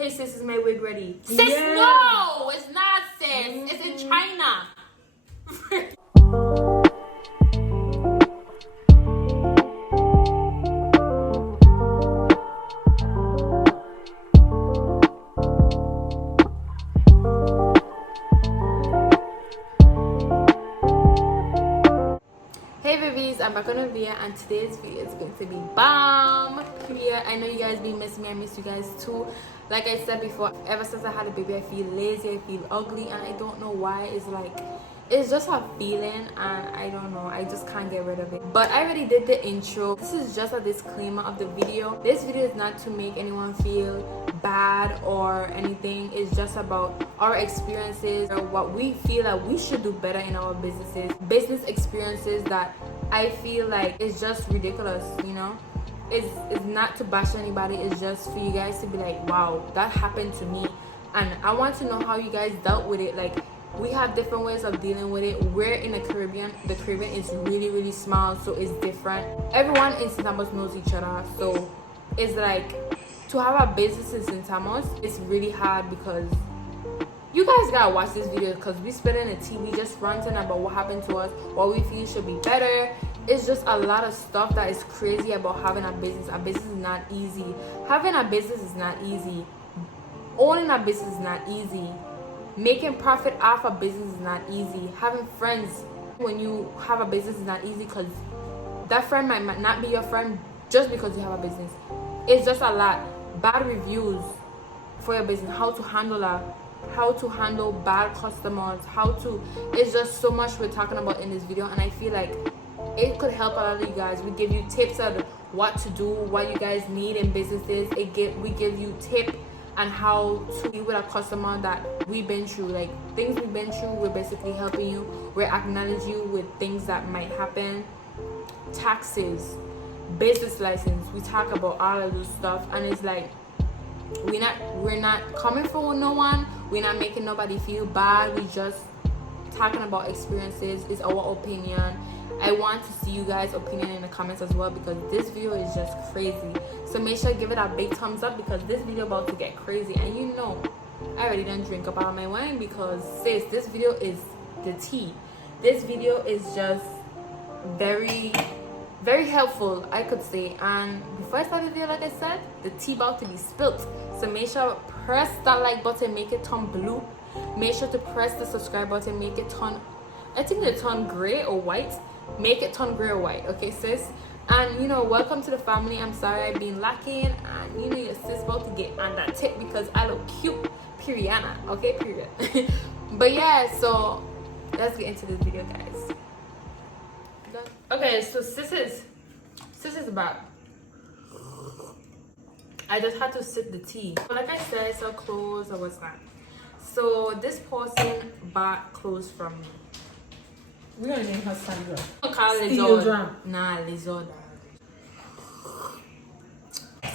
hey sis, is my wig ready? Sis, Yeah. no, it's not, sis. It's in China. Hey babies, I'm back on a video and today's video is going to be bomb period. I know you guys be missing me. I miss you guys too. Like I said before, ever since I had a baby I feel lazy, I feel ugly, and I don't know why. It's just a feeling and I don't know, I just can't get rid of it. But I already did the intro. This is just a disclaimer of the video. This video is not to make anyone feel bad or anything. It's just about our experiences or what we feel that we should do better in our business experiences that I feel like it's just ridiculous, you know. It's not to bash anybody, it's just for you guys to be like, wow, that happened to me, and I want to know how you guys dealt with it. Like, we have different ways of dealing with it. We're in the Caribbean is really small, so it's different. Everyone in St. Thomas knows each other, so it's like to have a business in St. Thomas, it's really hard because you guys gotta watch this video because we spilling the tea. We just ranting about what happened to us, what we feel should be better. It's just a lot of stuff that is crazy about having a business. A business is not easy. Having a business is not easy. Owning a business is not easy. Making profit off a business is not easy. Having friends when you have a business is not easy because that friend might not be your friend just because you have a business. It's just a lot. Bad reviews for your business, how to handle bad customers, it's just so much we're talking about in this video, and I feel like it could help a lot of you guys. We give you tips on what to do, what you guys need in businesses. We give you tip on how to deal with a customer that we've been through, like things we've been through. We're basically helping you. We're acknowledging you with things that might happen, taxes, business license. We talk about all of this stuff, and it's like we're not coming for no one. We're not making nobody feel bad. We just talking about experiences. It's our opinion. I want to see you guys' opinion in the comments as well because this video is just crazy. So make sure to give it a big thumbs up because this video about to get crazy. And you know, I already done drink up all my wine because sis, this video is the tea. This video is just very helpful, I could say. And before I start the video, like I said, the tea about to be spilt. So make sure to press that like button, make it turn blue. Make sure to press the subscribe button, make it turn, I think it turn gray or white. Make it turn gray or white, okay sis? And you know, welcome to the family. I'm sorry I've been lacking, and you know your sis about to get on that tip because I look cute, periana, okay, period. But yeah, so let's get into this video, guys. Okay, so sis is back. I just had to sip the tea. So like I said, I sell clothes or what's that. So this person bought clothes from me. We're gonna name her Sandra. Nah, Lizard.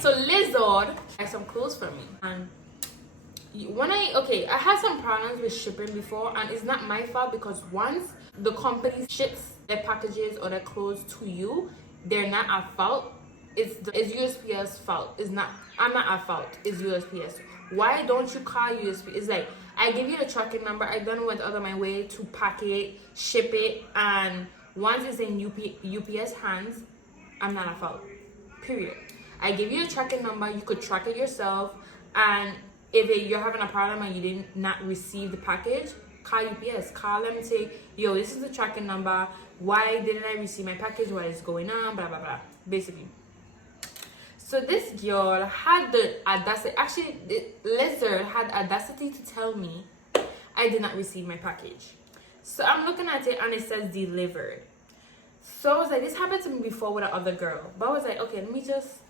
So Lizard buy some clothes for me, and when I had some problems with shipping before, and it's not my fault because once the company ships their packages or their clothes to you, they're not at fault. It's USPS fault. I'm not at fault. It's USPS. Why don't you call USPS? It's like, I give you the tracking number. I done went out of my way to pack it, ship it, and once it's in UPS hands, I'm not at fault. Period. I give you the tracking number. You could track it yourself, and if you're having a problem and you did not receive the package, call UPS. Call them and say, yo, this is the tracking number. Why didn't I receive my package? What is going on? Blah blah blah. Basically. So this girl had the audacity, actually the Lizard had audacity to tell me I did not receive my package. So I'm looking at it and it says delivered. So I was like, this happened to me before with another girl. But I was like, okay, let me just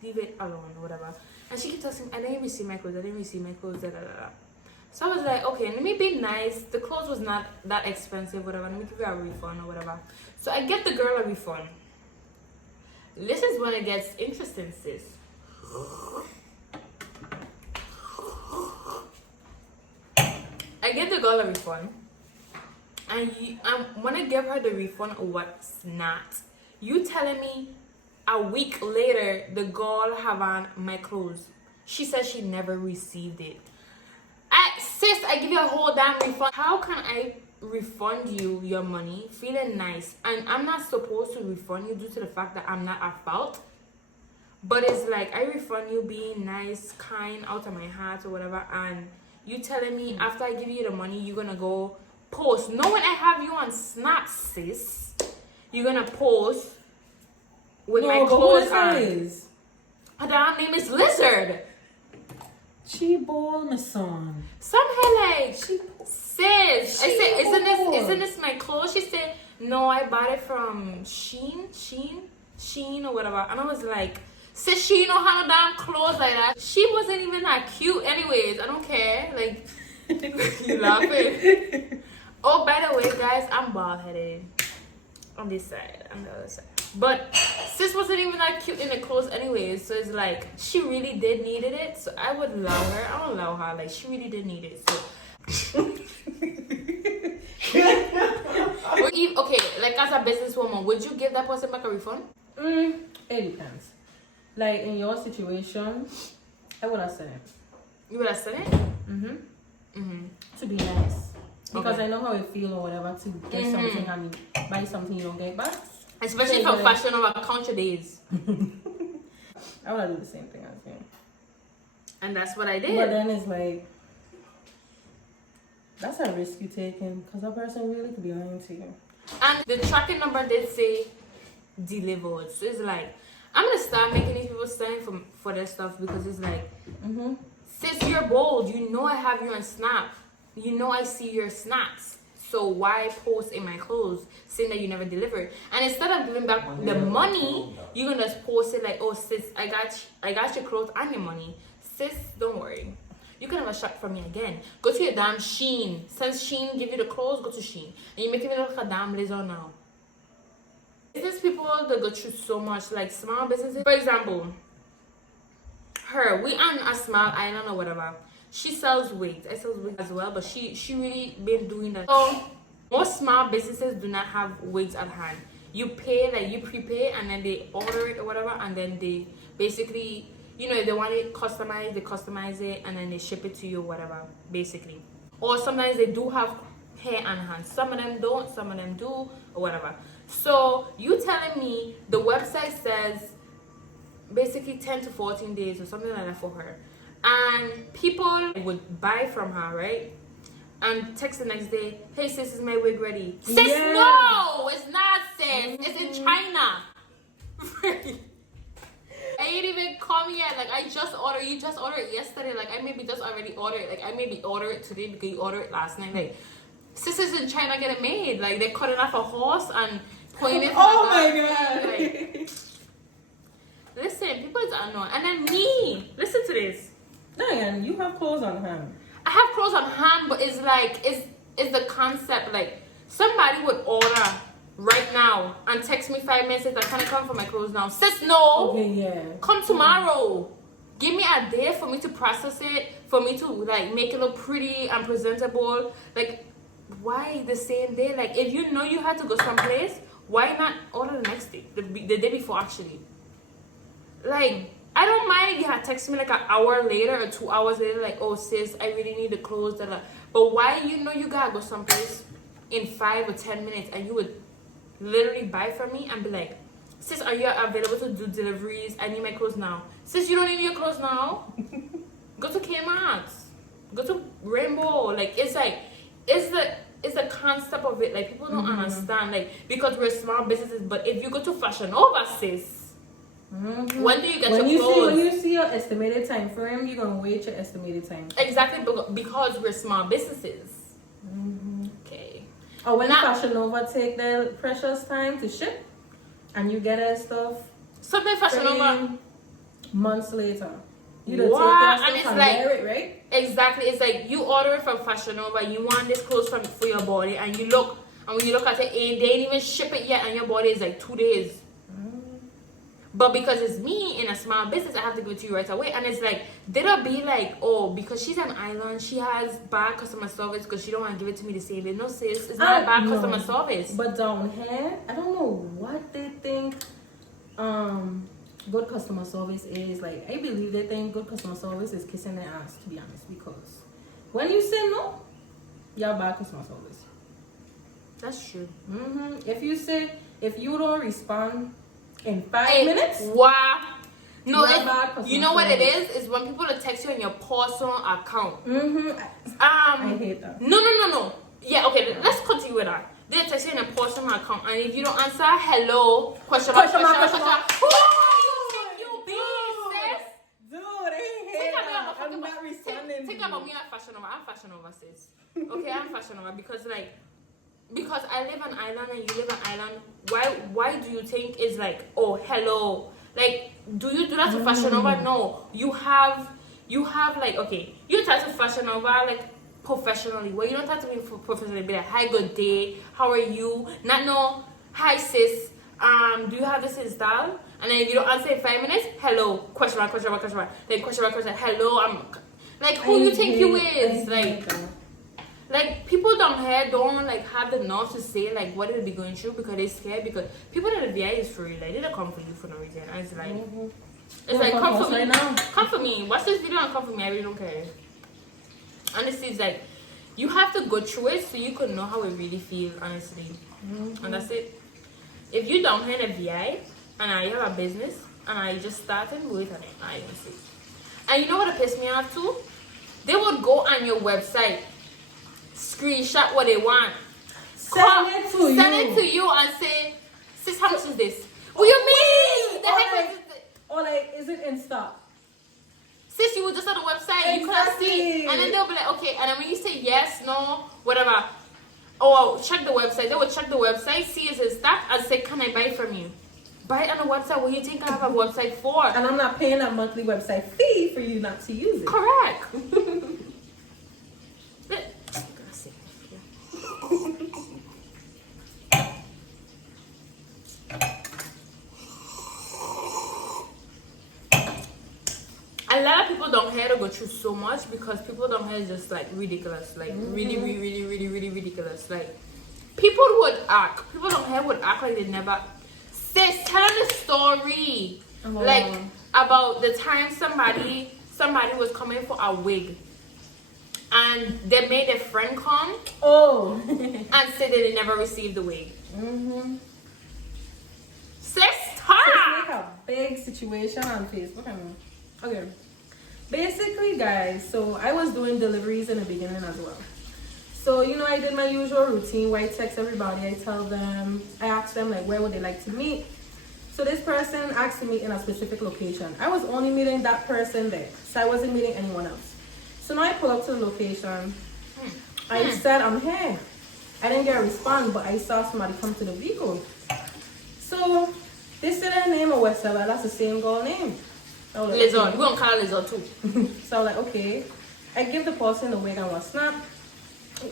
leave it alone or whatever. And she kept telling me, I didn't receive my clothes, da da da. So I was like, okay, let me be nice. The clothes was not that expensive, whatever. Let me give her a refund or whatever. So I get the girl a refund. This is when it gets interesting, sis. I get the girl a refund, and when I give her the refund or what's not, you telling me a week later the girl have on my clothes. She says she never received it. Sis, I give you a whole damn refund. How can I refund you your money feeling nice, and I'm not supposed to refund you due to the fact that I'm not at fault? But it's like I refund you being nice, kind, out of my heart or whatever, and you telling me after I give you the money you're gonna go post, knowing I have you on Snap, sis, you're gonna post with my clothes on. Her damn name is Lizard. She ball, my son. Somehow like sis, I said, isn't this my clothes? She said, no, I bought it from Sheen or whatever. And I was like, sis, she don't have no damn clothes like that. She wasn't even that cute anyways. I don't care. Like, you laughing. Oh, by the way, guys, I'm bald headed on this side, on the other side. But sis wasn't even that cute in the clothes anyways. So it's like she really did needed it. So I would allow her. I don't allow her. Like she really did need it. So okay, like as a businesswoman, would you give that person back a refund? It depends. Like in your situation, I would have said it. You would have said it? To be nice. Because Okay. I know how it feel or whatever to get something and buy something you don't get back. Especially from fashion over count your days. I would do the same thing as you. And that's what I did. But then it's like, that's a risk you taking because that person really could be lying to you. And the tracking number did say delivered. So it's like, I'm going to start making these people sign for their stuff because it's like, sis, you're bold. You know I have you on Snap. You know I see your snaps. So why post in my clothes saying that you never delivered? And instead of giving back the money, you're gonna just post it like, oh sis, I got your clothes and your money. Sis, don't worry. You can have a shot from me again. Go to your damn Shein. Since Shein give you the clothes, go to Shein. And you're making me look like a damn lizard now. Business people that go through so much, like small businesses. For example, we on a small island or whatever. She sells wigs. I sell wigs as well, but she really been doing that. So most small businesses do not have wigs at hand. You pay, like you prepay, and then they order it or whatever, and then they basically, you know, if they want it customized, they customize it, and then they ship it to you or whatever, basically. Or sometimes they do have hair on hand. Some of them don't, some of them do, or whatever. So you telling me the website says basically 10 to 14 days or something like that for her. And people would buy from her, right? And text the next day, hey sis, is my wig ready? Sis, no, it's not, sis. It's in China. I ain't even come yet. Like I just ordered. You just ordered it yesterday. Like I maybe just already ordered it. Like I maybe ordered it today because you ordered it last night. Like sis is in China getting made. Like they're cutting off a horse and putting it. Oh my god. Like, listen, people is annoying. And then me, listen to this. Diane, you have clothes on hand. I have clothes on hand, but it's like it's the concept. Like somebody would order right now and text me 5 minutes later, can I come for my clothes now? Sis, no. Okay, yeah. Come tomorrow. Give me a day for me to process it, for me to like make it look pretty and presentable. Like, why the same day? Like, if you know you had to go someplace, why not order the next day, the day before actually? Like, I don't mind if you had texted me like an hour later or 2 hours later, like, oh sis, I really need the clothes. But why you know you gotta go someplace in 5 or 10 minutes and you would literally buy from me and be like, sis, are you available to do deliveries? I need my clothes now. Sis, you don't need your clothes now. Go to Kmart. Go to Rainbow. Like it's the concept of it. Like people don't understand. Like because we're small businesses, but if you go to Fashion Nova, sis, when do you get your clothes? When you see your estimated time frame, you're gonna wait your estimated time. Exactly, because we're small businesses. Okay. Or when Fashion Nova take their precious time to ship, and you get their stuff. Something Fashion Nova months later. You don't what? take And your it's stuff like wear it, right? Exactly. It's like you order it from Fashion Nova, you want this clothes for your body, and you look, and when you look at it, they ain't even ship it yet, and your body is like 2 days. But because it's me in a small business, I have to give it to you right away. And it's like, did it be like, oh, because she's an island, she has bad customer service because she don't want to give it to me the same day. No, sis, it's not bad customer service. But down here, I don't know what they think good customer service is like, I believe they think good customer service is kissing their ass, to be honest, because when you say no, you're bad customer service. That's true. If you don't respond in 5 minutes, wow. No, you know what it service. is when people text you on your personal account. I hate that. No. Yeah, okay, let's continue with that. They text you on your personal account, and if you don't answer, hello, question mark. Who do you think you be, sis? Dude, I hate that. I'm not responding. Think about me. I'm Fashion Nova, sis. Okay, I'm Fashion Nova because I live on island and you live on island. Why do you think it's like, oh, hello? Like, do you do that to Fashion Nova? No. You have like, okay, you talk to Fashion Nova like professionally. Well, you don't talk to me professionally. Be like, hi, good day. How are you? Not no, hi, sis. Do you have this in style? And then if you don't answer in 5 minutes, hello, question mark. Then question mark, hello. I'm like, who you think you is? Like people don't like have the nerve to say like what they'll be going through because they're scared because people that are VI is free, like they don't come for you for no reason. And it's like it's like come for me now. Come for me. Watch this video and come for me. I really don't care. Honestly, it's like you have to go through it so you can know how it really feels, honestly. And that's it. If you don't have a VI and I have a business and I just started, wait a minute, I can see. And you know what pissed me off too? They would go on your website, screenshot what they want, send it to you and say, sis, how much is this? What you mean? Or like, is it in stock? Sis, you were just on the website, you couldn't see. And then they'll be like, okay, and then when you say yes, no, whatever, oh, check the website. They would check the website, see is it stock, and say, can I buy it from you? Buy it on the website. What do you think I have a website for? And I'm not paying that monthly website fee for you not to use it. Correct. A lot of people don't have to go through so much because people don't have just like ridiculous, like really ridiculous. Like people would act like they never. Sis, tell them the story. Like about the time somebody was coming for a wig. And they made a friend come. Oh. And said that they never received the wig. Sis, make a big situation on Facebook. Okay. Basically, guys, so I was doing deliveries in the beginning as well. So, you know, I did my usual routine where I text everybody. I ask them, like, where would they like to meet? So this person asked to meet in a specific location. I was only meeting that person there. So I wasn't meeting anyone else. So now I pull up to the location. I said, I'm here. I didn't get a response, but I saw somebody come to the vehicle. So they said their name or whatever. That's the same girl name. Lizard. We're gonna call her Lizard too. So I was like, okay. I give the person the wig and one snap.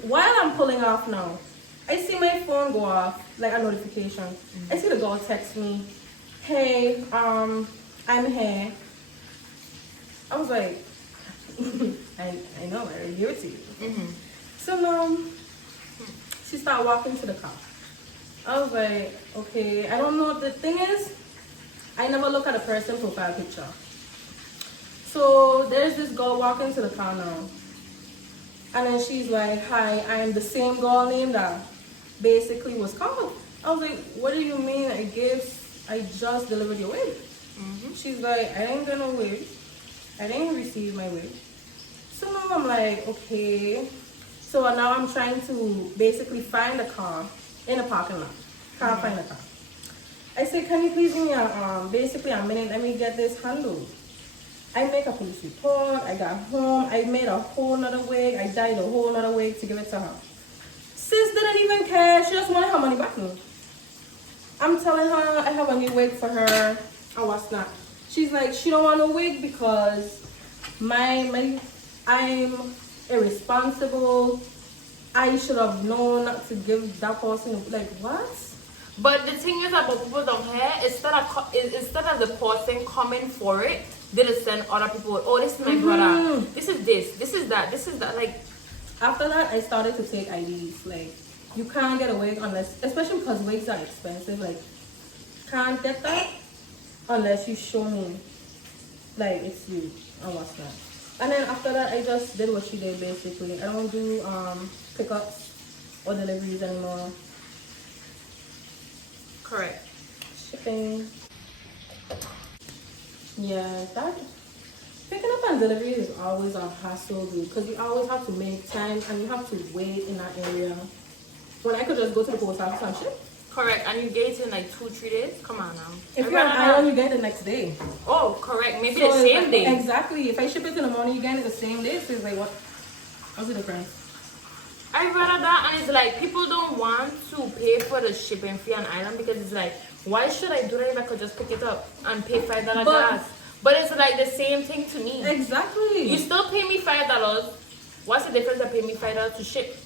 While I'm pulling off now, I see my phone go off, like a notification. I see the girl text me, hey, I'm here. I was like, I know, I already give it to you. So now, she started walking to the car. I was like, okay, I don't know. The thing is, I never look at a person's profile picture. So there's this girl walking to the car now. And then she's like, hi, I am the same girl name that basically was called. I was like, what do you mean? I just delivered your wig. She's like, I ain't gonna wig. I didn't receive my wig. So now I'm like, okay. So now I'm trying to basically find a car in a parking lot. Can't find a car. I said, can you please give me basically a minute, let me get this handled. I make a police report, I got home, I made a whole nother wig, I dyed a whole nother wig to give it to her. Sis didn't even care, she just wanted her money back now. I'm telling her I have a new wig for her, and what's not. She's like, she don't want a wig because I'm irresponsible. I should have known not to give that person, like, what? But the thing is about people don't have, instead of the person coming for it, they just send other people, oh, this is my brother, this is that, like. After that, I started to take IDs, like, you can't get a wig unless, especially because wigs are expensive, like, can't get that unless you show me like it's you and what's not. And then after that, I just did what she did basically. I don't do pickups or deliveries anymore. Correct. Shipping. Yeah, that picking up and delivery is always a hassle, dude, because you always have to make time and you have to wait in that area. When I could just go to the post office and ship. Correct. And you get it in like 2-3 days? Come on now. If you're on island, you get it the next day. Oh, correct. Maybe So the same day. Exactly. If I ship it in the morning, you get it the same day. So it's like, what's the difference? I rather that, and it's like people don't want to pay for the shipping fee on island because it's like, why should I do that if I could just pick it up and pay $5 gas? But it's like the same thing to me. Exactly. You still pay me $5. What's the difference of paying me $5 to ship?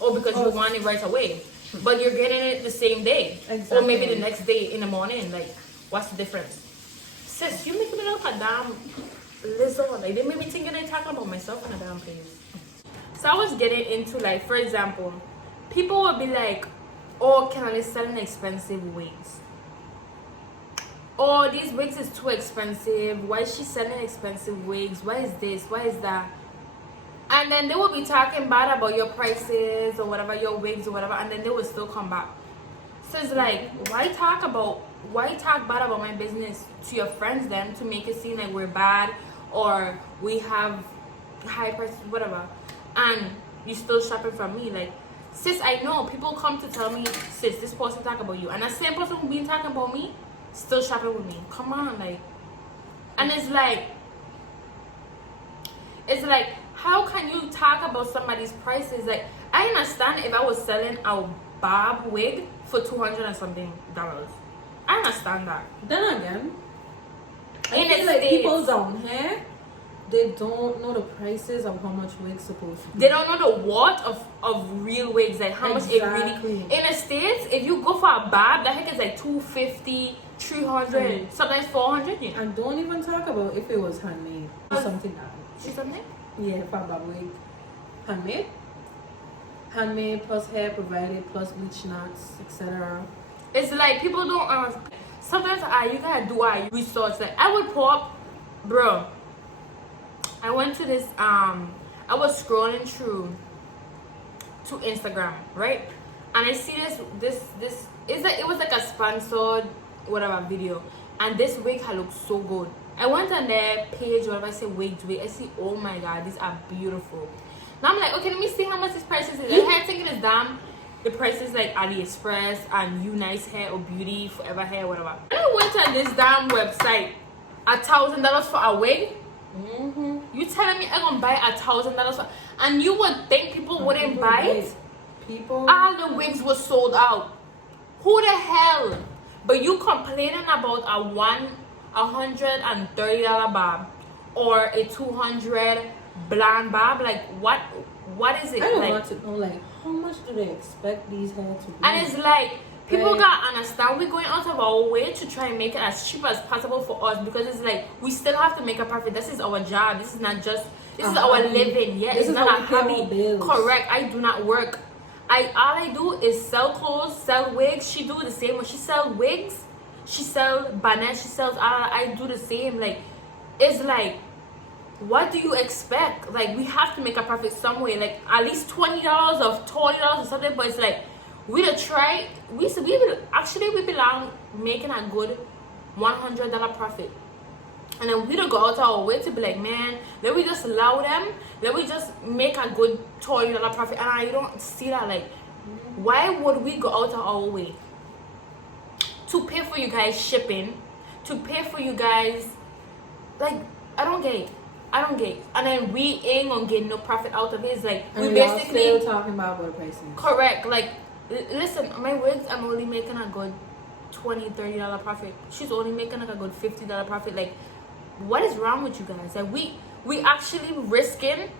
Or because you want it right away. But you're getting it the same day. Exactly. Or maybe the next day in the morning. Like, what's the difference? Sis, you making me look like a damn lizard. Like, they made me thinking I talking about myself in a damn place. So I was getting into, like, for example, people would be like, oh, can I sell expensive wigs? Oh, these wigs is too expensive. Why is she selling expensive wigs? Why is this? Why is that? And then they will be talking bad about your prices or whatever, your wigs or whatever, and then they will still come back. So it's like, why talk bad about my business to your friends then to make it seem like we're bad or we have high prices, whatever, and you still shopping from me? Like, sis, I know people come to tell me, sis, this person talk about you, and that same person who been talking about me still shopping with me. Come on, like, and it's like, how can you talk about somebody's prices? Like, I understand if I was selling a bob wig for $200 and something. I understand that. Then again, I In feel the like States, people down here, they don't know the prices of how much wigs supposed to be. they don't know the worth of real wigs, like how much it really. In the States, if you go for a bob, that heck is like $250, $300, sometimes $400. Yeah. And don't even talk about if it was handmade or something like that. She's something. Yeah, for a bob wig. Handmade plus hair provided plus bleach knots, etc. It's like people don't. Sometimes you gotta do research. Like I would pop, bro. I went to this. I was scrolling through to Instagram, right? And I see this. It was like a sponsored whatever video, and this wig had looked so good. I went on their page, whatever, I say wig. I see, oh my god, these are beautiful. Now I'm like, okay, let me see how much this price is. I had thinking it's damn. The price is like AliExpress and You Nice Hair or Beauty Forever Hair, whatever. And I went on this damn website, $1,000 for a wig. You telling me I'm gonna buy $1,000 for, and you would think people wouldn't buy it? People, all the wigs were sold out. Who the hell? But you complaining about a $130 bob or a $200 blonde bob? Like what is it? I don't like, want to know, like, how much do they expect these hair to be? and it's like, people gotta understand we're going out of our way to try and make it as cheap as possible for us, because it's like we still have to make a profit. This is our job. This is not just, this is our living. Yeah, it's not a hobby. Correct. I do not work. All I do is sell clothes, sell wigs. She do the same. When she sell wigs, she sell bonnets, she sells I do the same. Like, it's like, what do you expect? Like, we have to make a profit some way, like at least $20 or $20 or something. But it's like, we belong making a good $100 profit, and then we don't go out our way to be like, man, let me just allow them, let me just make a good $20 profit. And I don't see that. Like, why would we go out of our way to pay for you guys shipping, to pay for you guys? Like, I don't get it. And then we ain't gonna get no profit out of it. It's like, and we basically still talking about what prices. Correct. Like, listen, my wigs, I'm only making a good $20-$30 profit. She's only making like a good $50 profit. Like, what is wrong with you guys? Like, we actually risking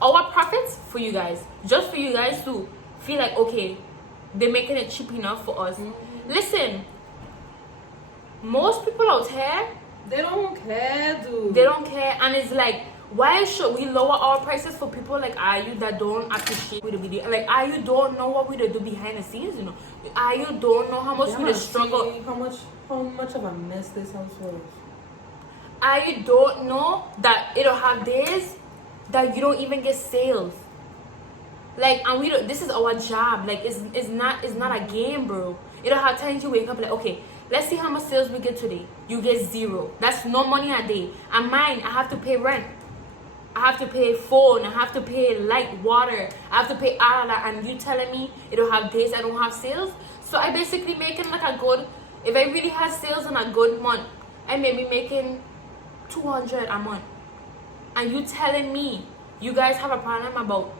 our profits for you guys, just for you guys to feel like, okay, they're making it cheap enough for us. Listen, most people out here, they don't care, dude. They don't care. And it's like, Why should we lower our prices for people like you that don't appreciate with the video? Like you don't know what we do behind the scenes, you know. You don't know how much we struggle. How much of a mess this house was. You don't know that it'll have days that you don't even get sales. Like, and we don't. This is our job. Like, it's not a game, bro. It'll have times you wake up like, okay, let's see how much sales we get today. You get 0. That's no money a day. And mine, I have to pay rent. I have to pay phone. I have to pay light, water. I have to pay all of that. And you telling me it'll have days I don't have sales? So I basically making like a good. If I really have sales in a good month, I may be making 200 a month. And you telling me you guys have a problem about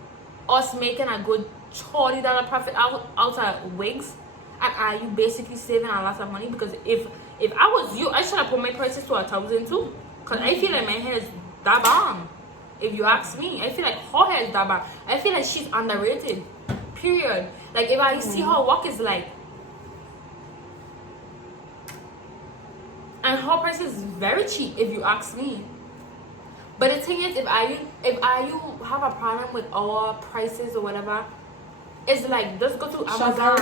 us making a good $40 profit out of wigs, and are you basically saving a lot of money? Because if I was you, I should have put my prices to 1,000 too. Cause I feel like my hair is that bomb. If you ask me, I feel like her hair is that bomb. I feel like she's underrated. Period. Like if I see her work is like, and her price is very cheap if you ask me. But the thing is, if I have a problem with our prices or whatever, it's like just go to Amazon.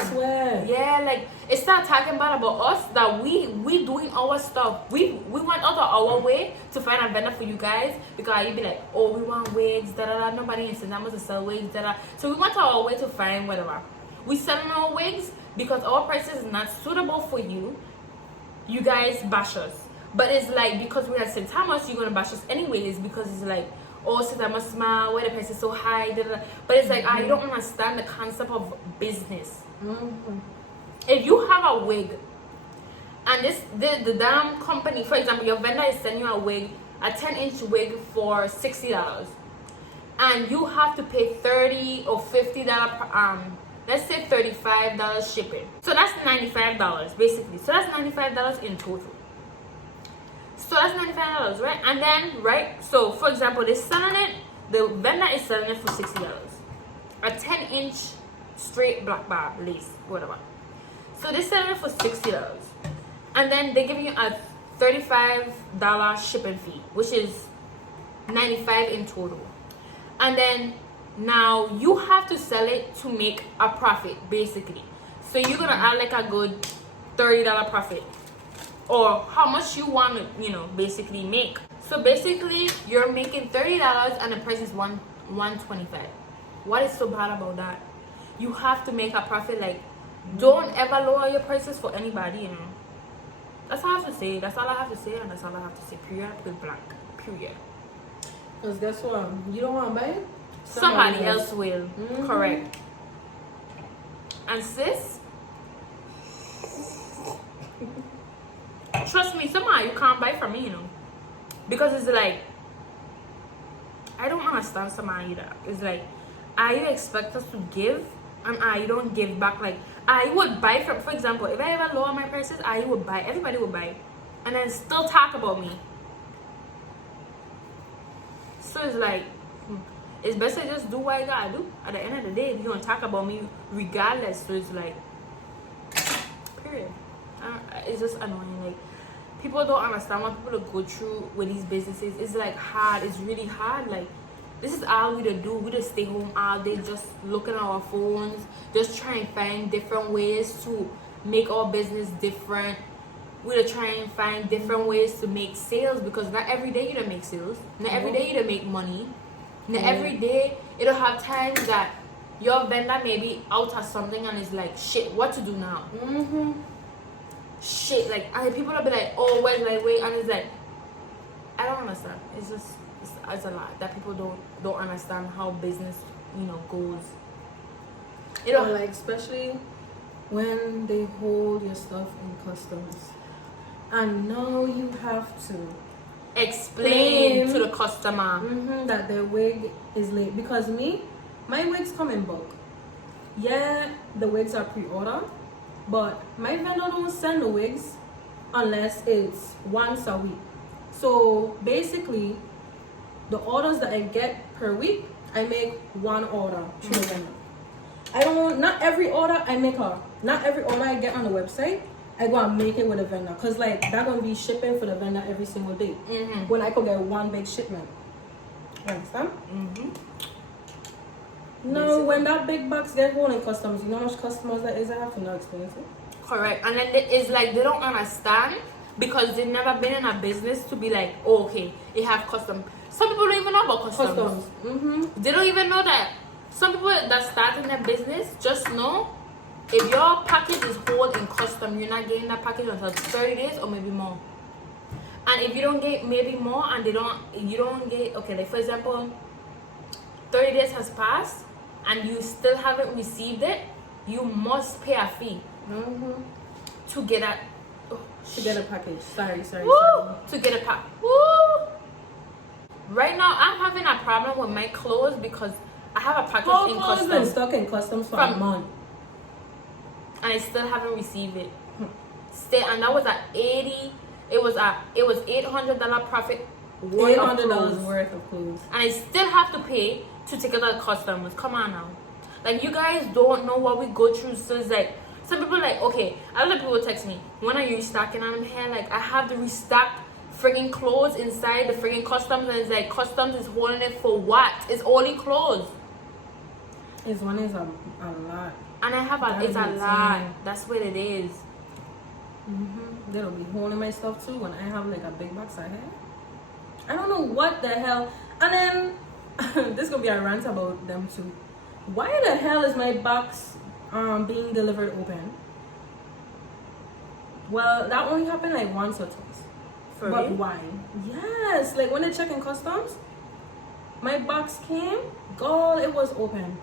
Yeah, like it's not talking bad about us that we doing our stuff. We went out of our way to find a vendor for you guys, because you be like, oh, we want wigs, da da da. Nobody in St. to sell wigs, da da. So we went out our way to find whatever. We selling our wigs because our prices is not suitable for you. You guys bash us. But it's like, because we are St. Thomas, you're gonna bash us anyways, because it's like, oh, St. Thomas smile, why the price is so high, da, da, da. But it's like, I don't understand the concept of business. If you have a wig, and the damn company, for example, your vendor is sending you a wig, a 10-inch wig for $60, and you have to pay $30 or $50 let's say $35 shipping. So that's $95 basically. So that's $95 in total. So that's $95, right? And then, right? So for example, they're selling it. The vendor is selling it for $60. A 10-inch straight black bar lace, whatever. So they're selling it for $60, and then they're giving you a $35 shipping fee, which is $95 in total. And then now you have to sell it to make a profit, basically. So you're gonna add like a good $30 profit, or how much you want to, basically make. So basically, you're making $30 and the price is $125. What is so bad about that? You have to make a profit. Like, don't ever lower your prices for anybody. That's all I have to say. That's all I have to say, and that's all I have to say. Period. With blank. Period. Because guess what? You don't want to buy it? Somebody else will. Correct. And sis, trust me, somehow you can't buy from me, because it's like, I don't understand somehow either. It's like, you expect us to give, and you don't give back. Like, I would buy from, for example, if I ever lower my prices, I would buy, everybody would buy, and then still talk about me. So it's like, it's best to just do what I gotta do. At the end of the day, you're gonna talk about me regardless. So it's like, period. It's just annoying. Like, people don't understand what people go through with these businesses. It's like hard. It's really hard. Like, this is all we do. We just stay home all day, just looking at our phones, just trying to find different ways to make our business different. We're trying to find different ways to make sales, because not every day you don't make sales. Not every day you don't make money. Not every day it'll have times that your vendor may be out of something and it's like, shit, what to do now? Shit, like, and people will be like, oh, where's my way? And it's like, I don't understand. It's just, it's a lot that people don't understand how business, goes. Like, especially when they hold your stuff in customs, and now you have to explain to the customer that their wig is late. Because my wigs come in bulk. Yeah, the wigs are pre-order, but my vendor don't send the wigs unless it's once a week. So basically, the orders that I get per week, I make one order to the vendor. Not every order I get on the website, I go and make it with a vendor. Because, like, that's going to be shipping for the vendor every single day. When I could get one big shipment. You understand? Mm-hmm. Now, when that big box get hold in customs, you know how much customers that is? I have to know explain it. Correct. And then it's like they don't understand because they've never been in a business to be like, oh, okay, it have custom. Some people don't even know about customs. Mm-hmm. They don't even know that. Some people that start in their business just know if your package is hold in custom, you're not getting that package until 30 days or maybe more. And if you don't get maybe more and you don't get, okay, like for example, 30 days has passed and you still haven't received it, you must pay a fee to get that. To get a package. Sorry. To get a pack. Woo! Right now, I'm having a problem with my clothes because I have a package in customs. Been stuck in customs for a month. And I still haven't received it. And that was at 80. It was $800 profit. $800 worth of clothes. And I still have to pay to take it to the customers. Come on now. Like, you guys don't know what we go through. So it's like, some people like, okay, other people text me, when are you restocking? And I'm here like, I have to restock friggin' clothes inside the friggin' customs. And it's like, customs is holding it for what? It's only clothes. It's one is a lot. And I have it's a lot. That's what it is. They'll be holding my stuff too when I have like a big box I have. I don't know what the hell. And then this gonna be a rant about them too. Why the hell is my box being delivered open? Well, that only happened like once or twice. But why? Yes, like when they check in customs, my box came, girl, it was open.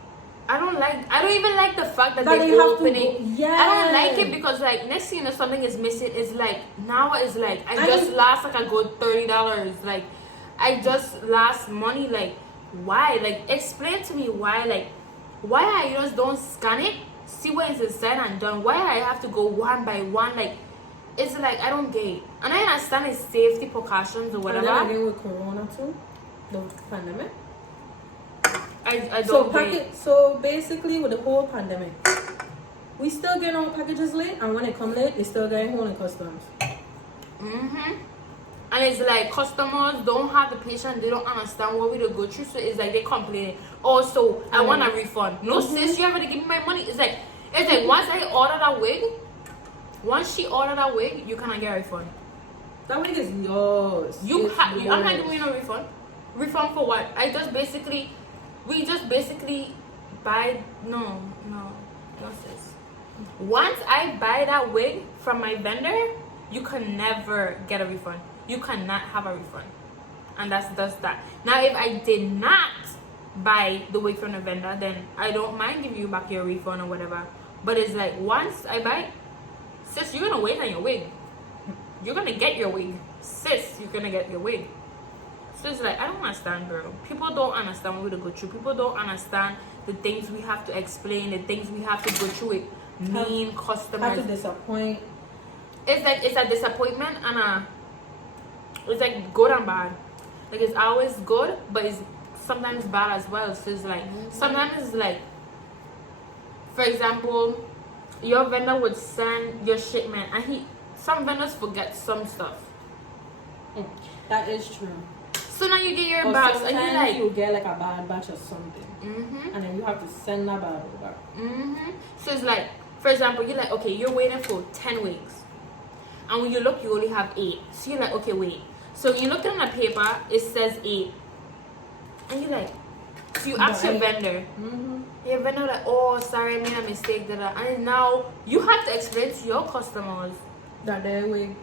I don't even like the fact that they open it. Yeah. I don't like it because like next thing you know something is missing. It's like now it's like I just lost like a good $30. Like I just lost money. Like why? Like explain to me why. Like why I just don't scan it, see what is inside and done. Why I have to go one by one? Like it's like I don't get it. And I understand it's safety precautions or whatever. And then again with Corona too, the pandemic. I don't get it. So basically with the whole pandemic, we still get our packages late, and when they come late, they still get home in customs. And it's like customers don't have the patience, they don't understand what we do go through. So it's like they complain. Oh, so I want a refund. No, sis, you already give me my money. It's like once I order that wig, once she ordered that wig, you cannot get a refund. That wig is yours. I'm not giving you no refund. Refund for what? We just basically buy no sis. Once I buy that wig from my vendor, you can never get a refund. You cannot have a refund. And that's that. Now if I did not buy the wig from the vendor, then I don't mind giving you back your refund or whatever. But it's like once I buy, sis, you're gonna wait on your wig. You're gonna get your wig. Sis, you're gonna get your wig. So it's like, I don't understand, girl. People don't understand what we go through. People don't understand the things we have to explain, the things we have to go through with mean customers. Have to disappoint. It's like, it's a disappointment and it's like good and bad. Like it's always good, but it's sometimes bad as well. So it's like, sometimes it's like, for example, your vendor would send your shipment and some vendors forget some stuff. That is true. So now you get your box and you're like, you get like a bad batch or something, and then you have to send that bad over. So it's like, for example, you're like, okay, you're waiting for 10 weeks, and when you look, you only have 8. So you're like, okay, wait. So you look on the paper, it says 8, and you're like, so you ask your vendor. Your vendor like, oh, sorry, I made a mistake. And now you have to explain to your customers that their wig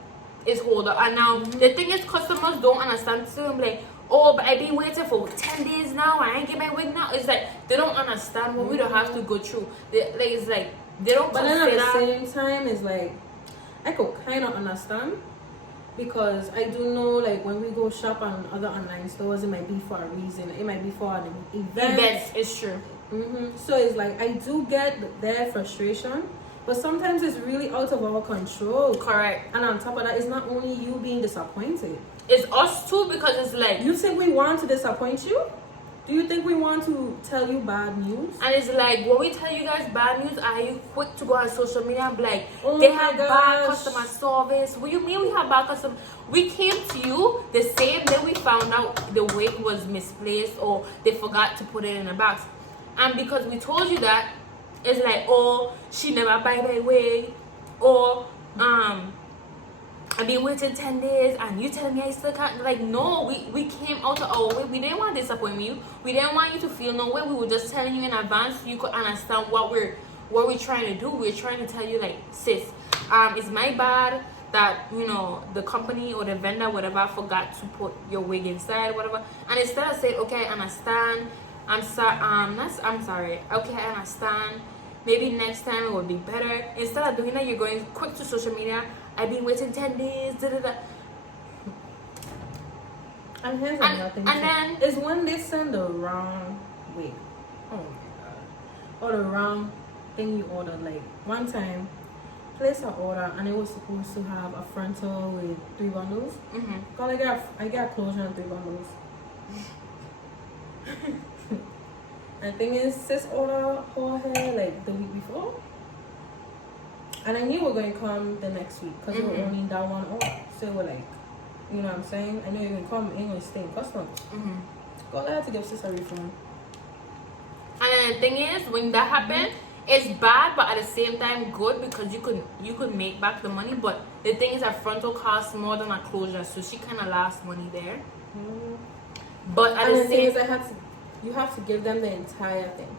is hold up. And now the thing is, customers don't understand. So I'm like, oh, but I've been waiting for 10 days now. I ain't get my wig now. It's like they don't understand what we don't have to go through. It's like they don't. But then at the same time, it's like I could kind of understand because I do know like when we go shop on other online stores, it might be for a reason. It might be for an event. Events, it's true. So it's like I do get their frustration. But sometimes it's really out of our control. Correct. And on top of that, it's not only you being disappointed. It's us too, because it's like... You think we want to disappoint you? Do you think we want to tell you bad news? And it's like, when we tell you guys bad news, are you quick to go on social media and be like, Oh they my have bad gosh. customer service? What do you mean we have bad customer? We came to you the same day we found out the wig was misplaced or they forgot to put it in a box. And because we told you that, it's like, oh, she never buy my wig. Or, I've been waiting 10 days and you tell me I still can't. Like, no, we came out of our way. We didn't want to disappoint you. We didn't want you to feel no way. We were just telling you in advance so you could understand what we're trying to do. We're trying to tell you, like, sis, it's my bad that, you know, the company or the vendor, whatever, forgot to put your wig inside, whatever. And instead of saying, okay, I understand, I'm sorry, okay, I understand, maybe next time it will be better. Instead of doing that, you're going quick to social media. I've been waiting 10 days. And here's another thing. And then is when they send the wrong wig. Oh my god. Or the wrong thing you order. Like one time, placed an order and it was supposed to have a frontal with 3 bundles. Cause I got closure on 3 bundles. And the thing is, sis ordered her hair like the week before. And I knew we were going to come the next week because we were only that one order. So we're like, you know what I'm saying? I know you're going to come, ain't going to stay in customs. God, I had to give sis a refund. And then the thing is, when that happened, it's bad, but at the same time good because you could make back the money. But the thing is that frontal costs more than a closure, so she kind of lost money there. But at the same time, you have to give them the entire thing.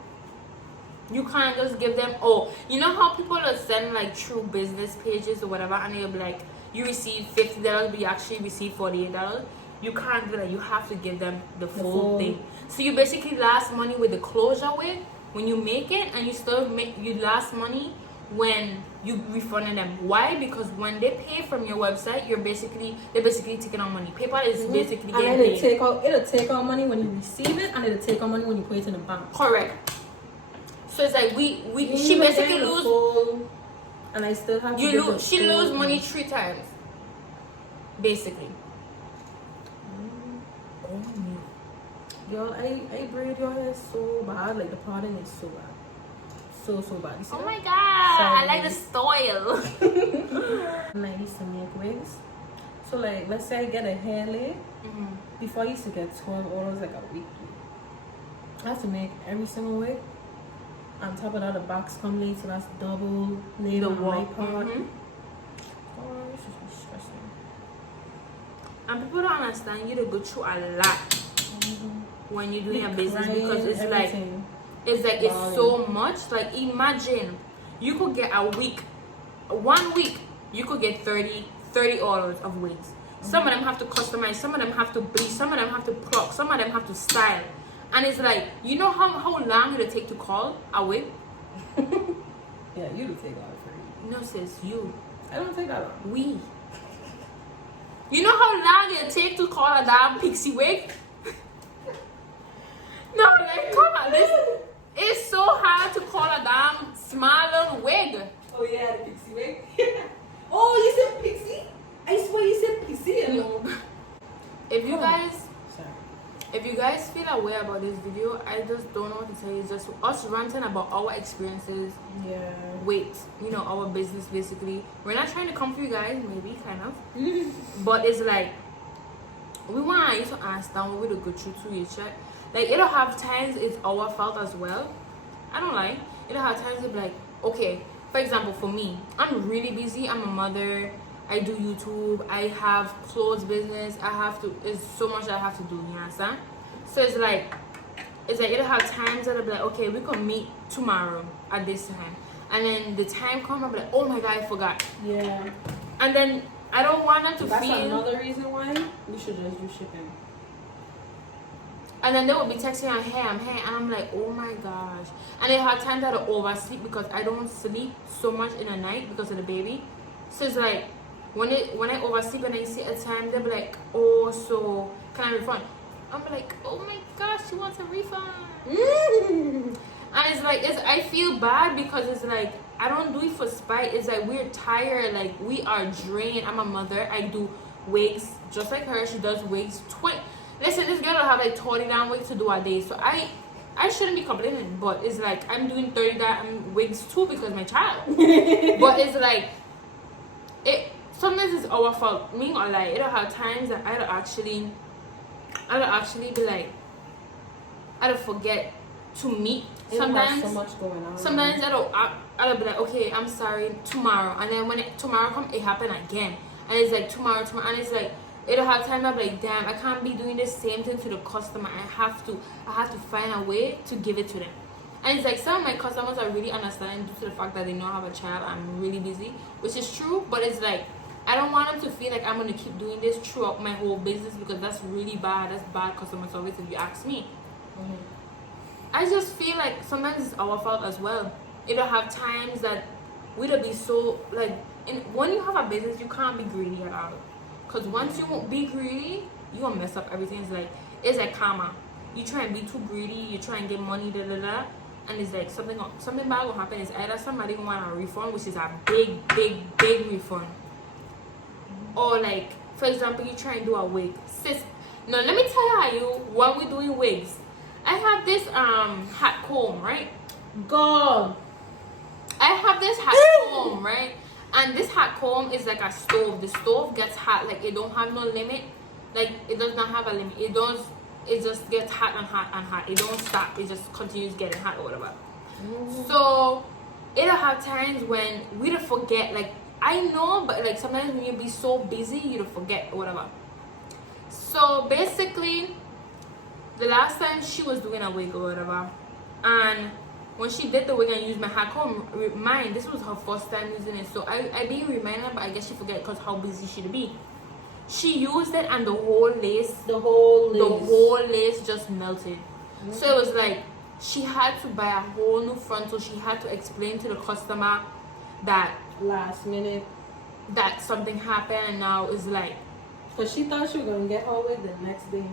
You can't just give them, oh, you know how people are sending like true business pages or whatever, and they'll be like, you receive $50, but you actually receive $48. You can't do that. You have to give them the full thing. So you basically lost money with the closure wig when you make it, and you lost money when you refunded them. Why? Because when they pay from your website, they're basically taking out money. PayPal is basically getting paid. It'll take out money when you receive it, and it'll take out money when you put it in the bank. Correct. So it's like she basically lose, and I still have to she lose money 3 times, basically. Girl, I braid your hair so bad, like the pattern is so bad, so bad. You see oh my god, I like the style. And I used to make wigs, so like let's say I get a hair lay. Before I used to get 12 orders like a week. I have to make every single wig. On top of that, the box come late, so that's double labor on my part. Oh, this is stressing. And people don't understand you to go through a lot when you're doing a business because it's everything. It's so much. Like imagine you could get 1 week you could get 30 orders of wigs. Some of them have to customize, some of them have to bleach, some of them have to pluck, some of them have to style. And it's like, you know how long it'll take to call a wig? Yeah, you do take that for you. No, sis, you. I don't take that long. We. You know how long it'll take to call a damn pixie wig? No, like, come on, it's so hard to call a damn small little wig. Oh yeah, the pixie wig. Oh, you said pixie? I swear you said pixie. No. If you guys feel aware about this video, I just don't know what to tell you. It's just us ranting about our experiences. Yeah. Wait, you know, our business basically. We're not trying to come for you guys, maybe, kind of. But it's like, we want you to understand what we go through to each other. Like, it'll have times it's our fault as well. I don't lie. It'll have times it'll be like, okay, for example, for me, I'm really busy. I'm a mother. I do YouTube, I have clothes business, it's so much I have to do, you understand? So it's like it'll have times that I'll be like, okay, we can meet tomorrow at this time. And then the time comes, I'll be like, oh my god, I forgot. Yeah. And then I don't want them to That's feel... another reason why we should just do shipping. And then they will be texting me, hey, I'm here. And I'm like, oh my gosh. And they have times that I oversleep because I don't sleep so much in the night because of the baby. So it's like, when I oversleep and I see a time, they'll be like, oh, so can I refund? I'm like, oh my gosh, she wants a refund. And it's like, I feel bad because it's like, I don't do it for spite. It's like, we're tired, like, we are drained. I'm a mother. I do wigs just like her. She does wigs listen, this girl will have like 30 down wigs to do a day, so I shouldn't be complaining, but it's like I'm doing 30 down wigs too because my child. But it's like it sometimes it's our fault. Me or like it'll have times that I'll actually be like I'll forget to meet. Sometimes so much going on. Sometimes I'll be like, okay, I'm sorry, tomorrow, and then when tomorrow comes, it happen again, and it's like tomorrow, and it's like it'll have time. I'm like, damn, I can't be doing the same thing to the customer. I have to find a way to give it to them. And it's like some of my customers are really understanding due to the fact that they know I have a child. I'm really busy, which is true, but it's like I don't want them to feel like I'm gonna keep doing this throughout my whole business because that's really bad. That's bad customer service if you ask me. I just feel like sometimes it's our fault as well. It'll have times that we'll be so like when you have a business, you can't be greedy at all. Cause once you won't be greedy, you gonna mess up everything. It's like karma. You try and be too greedy, you try and get money, and it's like something bad will happen. It's either somebody gonna want a refund, which is a big refund, or like for example, you try and do a wig. Sis, no, let me tell you when we're doing wigs. I have this hot comb, right? God. I have this hot comb, right? And this hot comb is like a stove. The stove gets hot, like it don't have no limit. Like it does not have a limit. It just gets hot and hot and hot. It don't stop. It just continues getting hot or whatever. So it'll have times when we'll forget. Like I know, but like sometimes when you be so busy, you'll forget or whatever. So basically, the last time she was doing a wig or whatever, and when she did the wig and used my hot comb, mine, this was her first time using it. So I be reminded, but I guess she forget because how busy she'd be. She used it and the whole lace just melted. So it was like she had to buy a whole new front. So she had to explain to the customer that last minute that something happened, and now it's like. Because she thought she was going to get her wig the next day.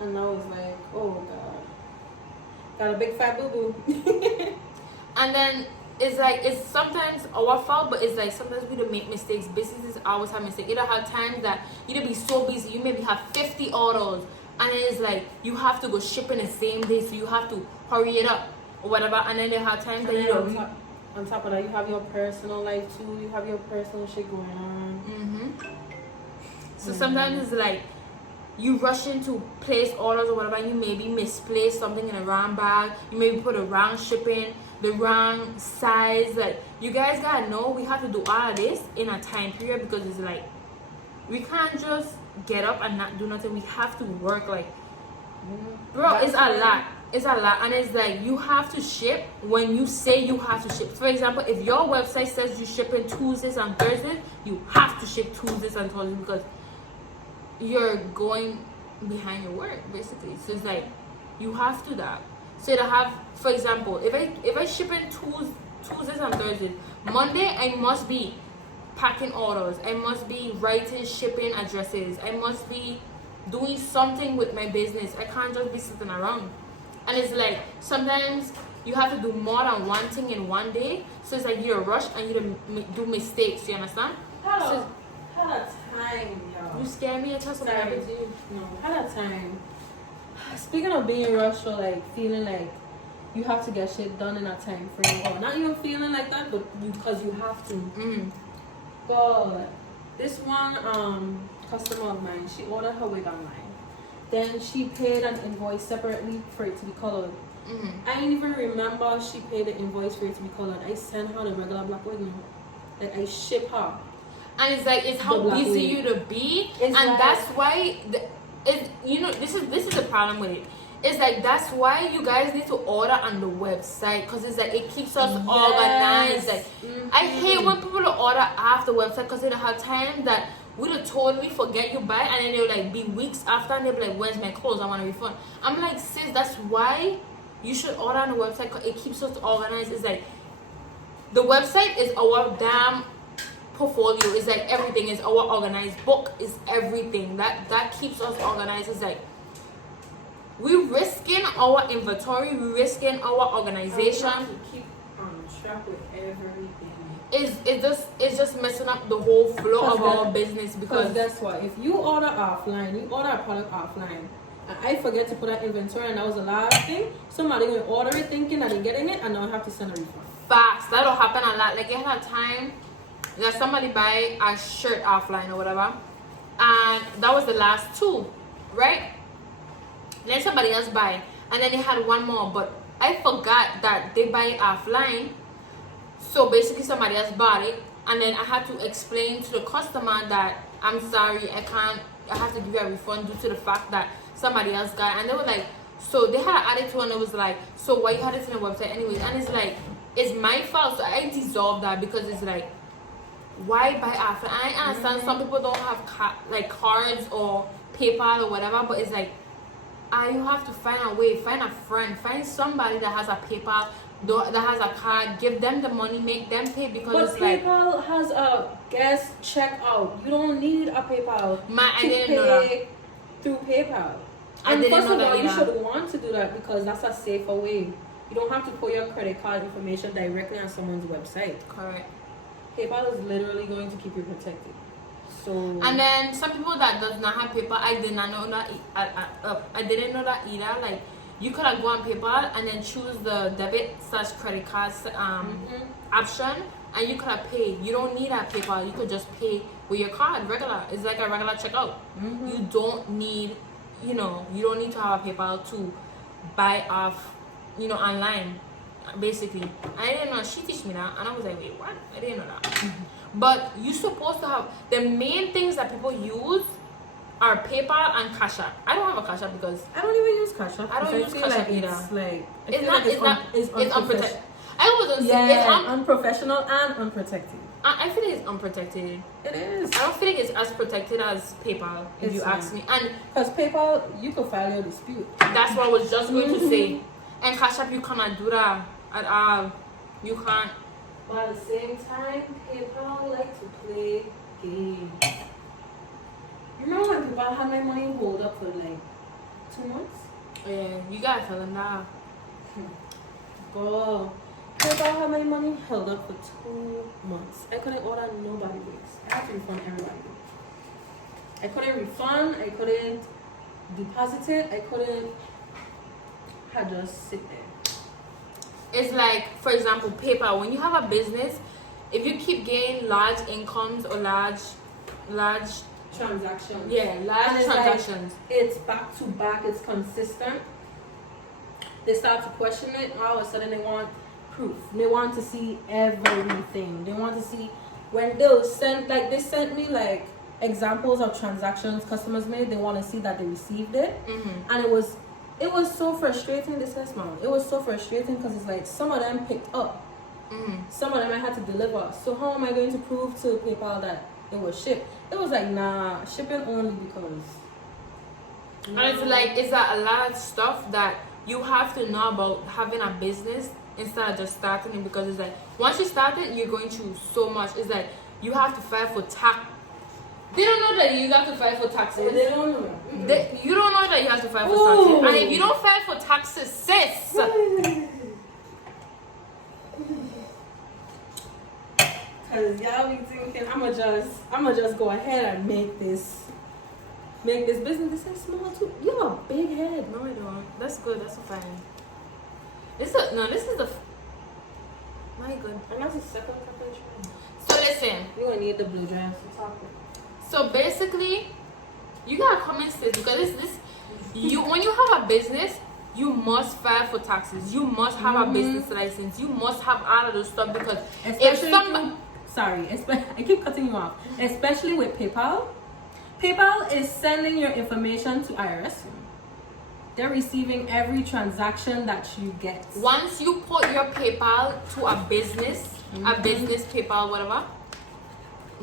And I was like, oh God. Got a big fat boo-boo. And then it's like, it's sometimes our fault, but it's like sometimes we don't make mistakes. Businesses always have mistakes. It'll have times that you'll be so busy. You maybe have 50 orders. And then it's like, you have to go shipping the same day. So you have to hurry it up or whatever. And then they'll have times that you don't. On top of that, you have your personal life too. You have your personal shit going on. So sometimes it's like you rush into place orders or whatever, and you maybe misplace something in the wrong bag. You maybe put the wrong shipping, the wrong size. Like you guys gotta know we have to do all of this in a time period because it's like we can't just get up and not do nothing. We have to work. Like, bro, it's a lot. It's a lot, and it's like you have to ship when you say you have to ship. For example, if your website says you ship in Tuesdays and Thursdays, you have to ship Tuesdays and Thursdays because you're going behind your work basically. So it's like you have to that. So to have, for example, if I ship in Tuesdays and Thursdays, Monday I must be packing orders, I must be writing shipping addresses, I must be doing something with my business. I can't just be sitting around. And it's like sometimes you have to do more than one thing in one day. So it's like you're rushed and you do mistakes. You understand? So, had a time, y'all. You scare me. I tell something happened to you. No, had a time. Speaking of being rushed or like feeling like you have to get shit done in a time frame, or not even feeling like that, but because you have to. God, this one customer of mine, she ordered her wig online. Then she paid an invoice separately for it to be colored. I didn't even remember she paid the invoice for it to be colored. I sent her the regular black wig now. Like I ship her. And it's like it's how busy you to be, it's and like, that's why this is the problem with it. It's like that's why you guys need to order on the website because it's like it keeps us organized. Like I hate when people order off the website because it'll have times that we'll totally forget you buy and then they'll like be weeks after and they'll be like, where's my clothes? I want a refund. I'm like, sis, that's why you should order on the website because it keeps us organized. It's like the website is our damn portfolio. Is like everything is our organized book is everything that keeps us organized. It's like we're risking our inventory, we're risking our organization to keep on track with everything. It's just messing up the whole flow of our business because guess what, if you order offline, you order a product offline, I forget to put that inventory, and that was the last thing. Somebody gonna order it thinking that they're getting it, and now I have to send a refund. Fast. That'll happen a lot. Like, I had a time that somebody buy a shirt offline or whatever, and that was the last two, right? Then somebody else buy, and then they had one more, but I forgot that they buy it offline. So basically somebody else bought it, and then I had to explain to the customer that I'm sorry, I have to give you a refund due to the fact that somebody else got it. And they were like, so they had an attitude, and it was like, so why you had it on the website anyways? And it's like, it's my fault. So I dissolved that, because it's like, why buy offline? I understand some people don't have cards or PayPal or whatever, but it's like, you have to find a way, find a friend, find somebody that has a PayPal, that has a card, give them the money, make them pay, because But it's like, PayPal has a guest checkout. You don't need a PayPal I didn't know that. through PayPal. I And didn't first know of that all, you either. should want to do that because that's a safer way. You don't have to put your credit card information directly on someone's website. Correct. PayPal is literally going to keep you protected. So. And then some people that does not have PayPal, I did not know that. I didn't know that either. Like, you could have go on PayPal and then choose the debit/credit card option, and you could have paid. You don't need a PayPal. You could just pay with your card, regular. It's like a regular checkout. You don't need, you don't need to have a PayPal to buy off, online. Basically, I didn't know. She teach me that, and I was like, wait, what? I didn't know that. But you're supposed to have the main things that people use are PayPal and Cash App. I don't have a Cash App because I don't even use Cash App. I don't use Cash App either. It's unprotected. I wasn't yeah, saying unprofessional and unprotected. I feel like it's unprotected. It is. I don't feel like it's as protected as PayPal, if you ask me. And because PayPal, you could file your dispute. that's what I was just going to say. And Cash App, you cannot do that at all. You can't. But at the same time, PayPal like to play games. You remember when people had my money hold up for like 2 months? Yeah, you gotta tell them that. Girl, PayPal had my money held up for 2 months. I couldn't order nobody wigs. I had to refund everybody. I couldn't refund. I couldn't deposit it. I couldn't. I just sit there. It's like, for example, PayPal. When you have a business, if you keep getting large incomes or large Transactions. Yeah, large transactions. Like, it's back to back. It's consistent. They start to question it. All of a sudden, they want proof. They want to see everything. They want to see when they'll send. Like, they sent me like examples of transactions customers made. They want to see that they received it, and it was so frustrating. This is small. It was so frustrating because it's like some of them picked up, some of them I had to deliver. So how am I going to prove to PayPal that it was shipped? It was like, nah, shipping only because. And it's like, it's a lot of stuff that you have to know about having a business instead of just starting it, because it's like, once you start it, you're going through so much. It's like, you have to file for tax. They don't know that you have to file for taxes. They don't know. You don't know that you have to file for taxes. And if you don't file for taxes, sis. Cause y'all be thinking I'ma just go ahead and make this business. This is small too. You have a big head. No, I don't. That's good. That's fine. This is the. My good. And that's the second cup of drink. So listen. You gonna need the blue dress. So basically, you gotta come and sit, because when you have a business, you must file for taxes. You must have a business license. You must have all of those stuff, because I keep cutting you off. Especially with PayPal. PayPal is sending your information to IRS. They're receiving every transaction that you get. Once you put your PayPal to a business PayPal, whatever,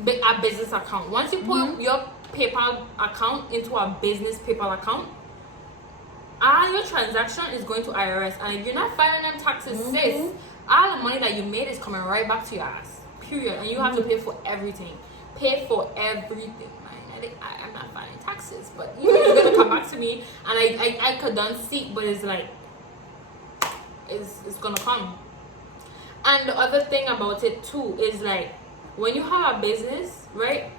a business account. Once you put your PayPal account into a business PayPal account, all your transaction is going to IRS. And if you're not filing them taxes, sis, all the money that you made is coming right back to your ass. Period. And you have to pay for everything. Pay for everything. I'm not filing taxes, but you're gonna come back to me, and I could done see, but it's like it's gonna come. And the other thing about it too is like, when you have a business, right?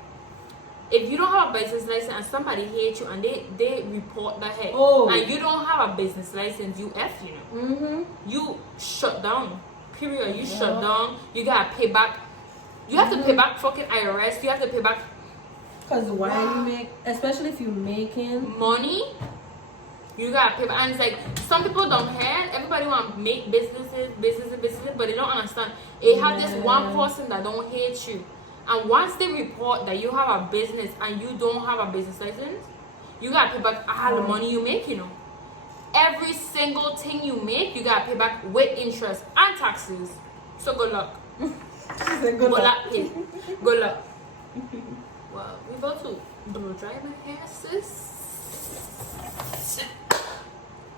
if you don't have a business license and somebody hates you and they report that head, and you don't have a business license, you F, you know. You shut down. Period. You shut down. You gotta pay back. You have to pay back fucking IRS. You have to pay back. Because why you make, especially if you're making money, you gotta pay back. And it's like, some people don't care. Everybody want to make businesses, but they don't understand. They have this one person that don't hate you. And once they report that you have a business and you don't have a business license, you gotta pay back all the money you make, you know. Every single thing you make, you gotta pay back with interest and taxes. So good luck. Good luck. Good luck. Well, we go to blow dry my hair, sis.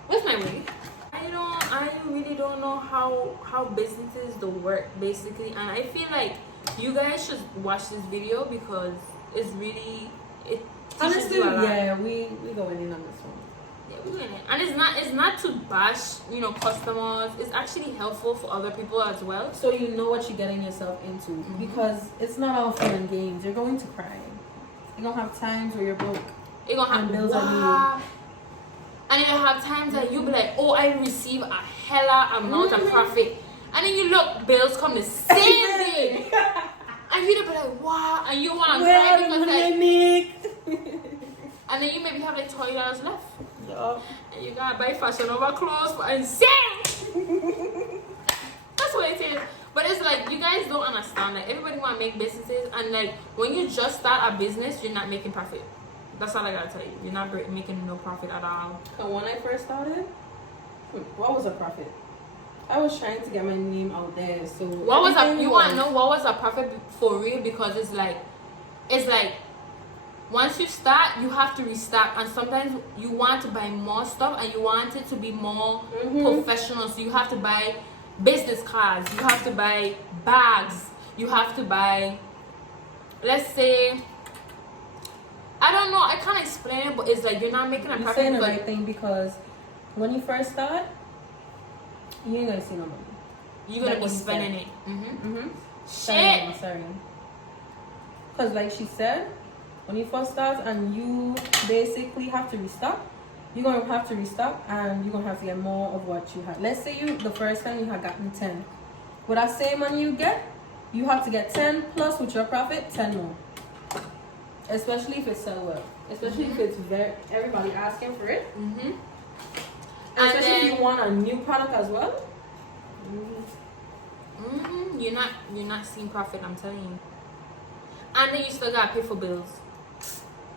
Where's my wig? I really don't know how businesses do work, basically, and I feel like you guys should watch this video because it's really, it teaches you a lot. Yeah, we going in on this one. Yeah, we're going in, and it's not to bash, you know, customers. It's actually helpful for other people as well. So you know what you're getting yourself into, because it's not all fun and games. You're going to cry. You're gonna have times where you're broke. You're gonna have bills are due. And then you have times that you'll be like, oh, I receive a hella amount of profit. And then you look, bills come the same day. And you'll be like, wow. And you want to cry because like, and then you maybe have like $20 left. Yeah. And you gotta buy Fashion Nova clothes for insane. That's what it is. But it's like, you guys don't understand. Like, everybody want to make businesses. And like, when you just start a business, you're not making profit. That's all I gotta tell you. You're not making no profit at all. And when I first started, what was a profit? I was trying to get my name out there. So what was a, you want to know what was a profit for real? Because it's like once you start, you have to restart, and sometimes you want to buy more stuff and you want it to be more professional. So you have to buy business cards, you have to buy bags, you have to buy, let's say, I don't know, I can't explain it, but it's like you're not making a profit. You're saying the right thing, because when you first start, you ain't gonna see no money. You're gonna be spending it. Shit. Sorry. Because like she said, when you first start and you basically have to restock, you're gonna have to restock and you're gonna have to get more of what you had. Let's say the first time you had gotten 10. With that same money you get, you have to get 10 plus with your profit, 10 more. Especially if it's sell well. Especially if it's everybody asking for it. And especially if you want a new product as well. You're not seeing profit, I'm telling you. And then you still gotta pay for bills.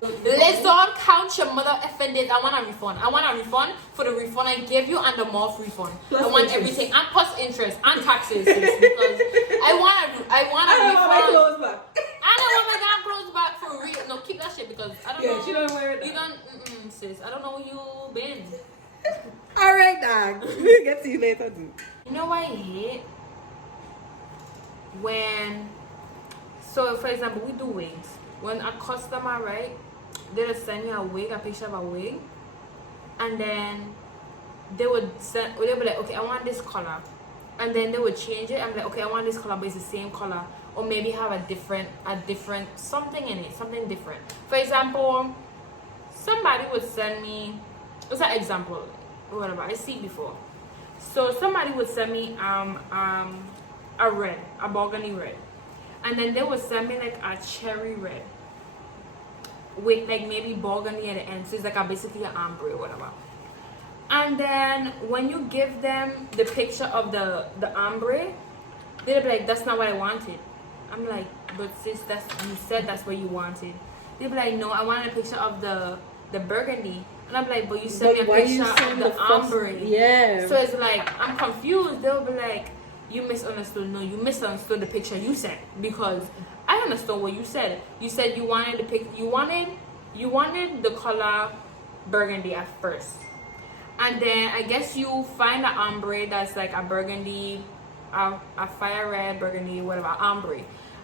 Let's don't count your mother effing days. I want a refund. I want a refund for the refund I gave you and the month refund. Plus I want interest. Everything, and plus interest and taxes, sis, because I want a refund. My clothes back. I don't want my damn clothes back for real. No, keep that shit, because I don't know. Yeah, she don't wear it. You don't, sis. I don't know who you been. Alright, dog. We'll get to you later, dude. You know what I hate? When, so for example, we do wigs. When a customer, right, they'll send me a picture of a wig, and then they would be like, okay, I want this color, and then they would change it. I'm like, okay, I want this color, but it's the same color, or maybe have a different something in it, something different. For example, somebody would send me, what's that example? Whatever, I see before. So somebody would send me a burgundy red, and then they would send me like a cherry red with like maybe burgundy at the end. So it's like basically an ombre or whatever. And then when you give them the picture of the ombre, they'll be like, that's not what I wanted. I'm like, but sis, you said that's what you wanted. They'll be like, no, I wanted a picture of the burgundy. And I'm like, but you sent me a picture of the ombre. Yeah. So it's like, I'm confused. They'll be like, you misunderstood. No, you misunderstood the picture you sent, because I understood what you said. You said you wanted you wanted the color burgundy at first, and then I guess you find an ombre that's like a burgundy, a fire red burgundy, whatever, ombre,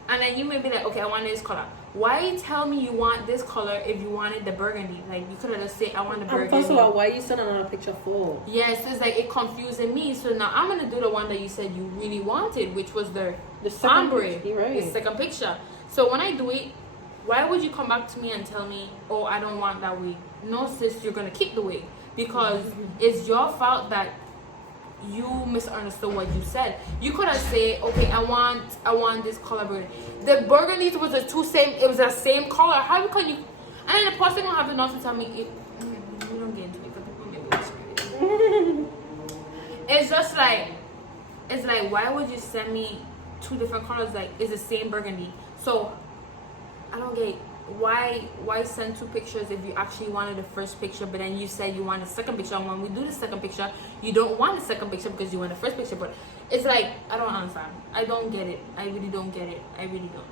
and then you may be like, okay, I want this color. Why tell me you want this color if you wanted the burgundy? Like, you could have just said, I want the burgundy. First of all, why you sending on a picture for? Yes, it's like it confusing me. So now I'm gonna do the one that you said you really wanted, which was the ombre, right. the second picture. So when I do it, why would you come back to me and tell me, oh, I don't want that wig? No, sis, you're gonna keep the wig because it's your fault that you misunderstood what you said. You could have said, okay, I want this color burgundy. The burgundy was it was the same color. How can you? And then the person gonna have enough to tell me you don't get into it because people make it. It's just like, it's like, why would you send me two different colors? Like, it's the same burgundy. So I don't get why send two pictures if you actually wanted the first picture, but then you said you want the second picture, and when we do the second picture you don't want the second picture because you want the first picture. But it's like, I don't understand. I don't get it. I really don't get it. I really don't.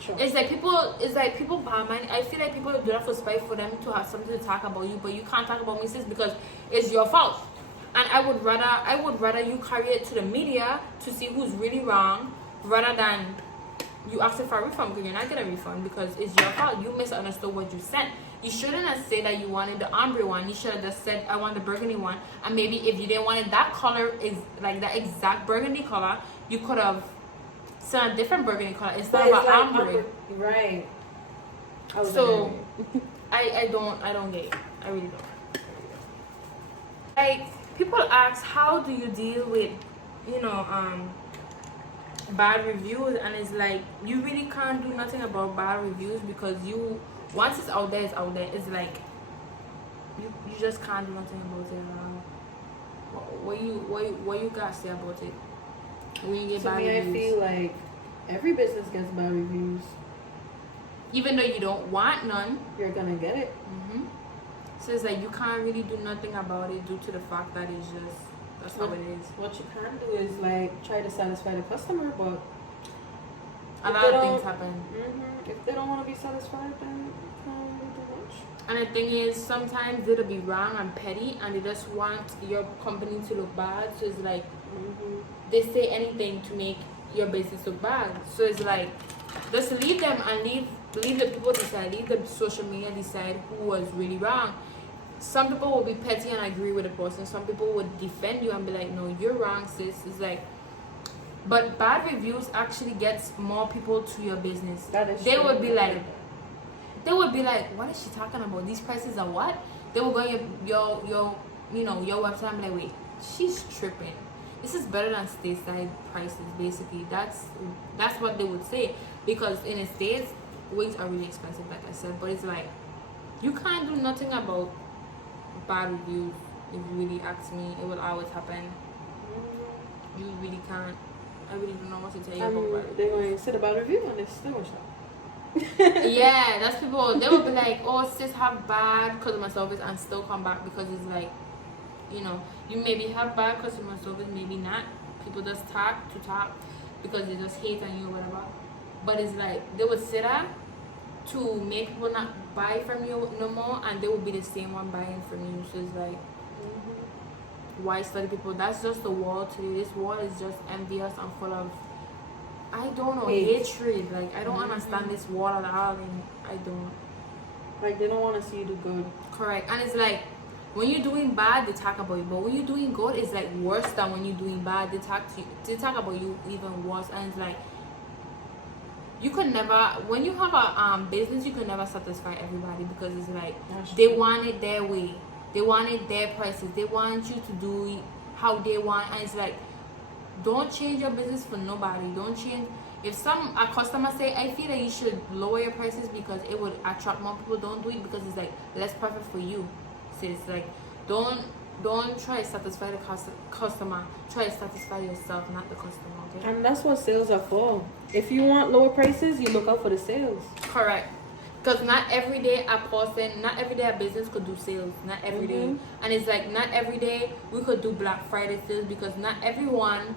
Sure. It's like people bad man. I feel like people do that for spite, for them to have something to talk about you, but you can't talk about me, sis, because it's your fault. And I would rather you carry it to the media to see who's really wrong rather than you asking for a refund, because you're not getting a refund because it's your fault. You misunderstood what you sent. You shouldn't have said that you wanted the ombre one. You should have just said, I want the burgundy one. And maybe if you didn't want it that color, is like that exact burgundy color, you could have sent a different burgundy color instead of an ombre. Right. So I don't get it. I really don't. Like, people ask, how do you deal with, bad reviews? And it's like, you really can't do nothing about bad reviews because once it's out there, it's out there. It's like you just can't do nothing about it. What you guys say about it when you get bad reviews? I feel like every business gets bad reviews. Even though you don't want none, you're gonna get it. So it's like you can't really do nothing about it due to the fact that it's just, that's how it is. What you can do is like try to satisfy the customer, but a lot of things happen. If they don't want to be satisfied, then you can't do much. And the thing is, sometimes it'll be wrong and petty, and they just want your company to look bad. So it's like they say anything to make your business look bad. So it's like, just leave them and leave the people decide, leave the social media decide who was really wrong. Some people will be petty and agree with the person. Some people would defend you and be like, no, you're wrong, sis. It's like, but bad reviews actually gets more people to your business. They would be like, what is she talking about? These prices are what? They will go on your website and be like, wait, she's tripping. This is better than stateside prices. Basically, that's what they would say, because in the States, wigs are really expensive, like I said. But it's like, you can't do nothing about bad reviews. If you really ask me, it will always happen. You really can't. I really don't know what to tell you about bad reviews. They're going to say about review and they still will shop. Yeah, that's people. They will be like, oh, sis have bad customer service, and still come back because it's like, you maybe have bad customer service, maybe not. People just talk because they just hate on you or whatever. But it's like, they would sit there to make people not buy from you no more, and they will be the same one buying from you. So it's like, why study people? That's just the world today. This world is just envious and full of, I don't know, hatred. Like, I don't understand this world at all. And I don't. Like, they don't want to see you do good. Correct. And it's like, when you're doing bad, they talk about you. But when you're doing good, it's like worse than when you're doing bad. They talk about you even worse. And it's like, you could never, when you have a business, you can never satisfy everybody, because it's like, they want it their way. They want it their prices. They want you to do it how they want. And it's like, don't change your business for nobody. Don't change. If a customer say, I feel that you should lower your prices because it would attract more people, don't do it, because it's like less profit for you. So it's like, don't try to satisfy the customer. Try to satisfy yourself, not the customer. Okay. And that's what sales are for. If you want lower prices, you look out for the sales. Correct. Because not every day a business could do sales. Not every day. And it's like, not every day we could do Black Friday sales, because not everyone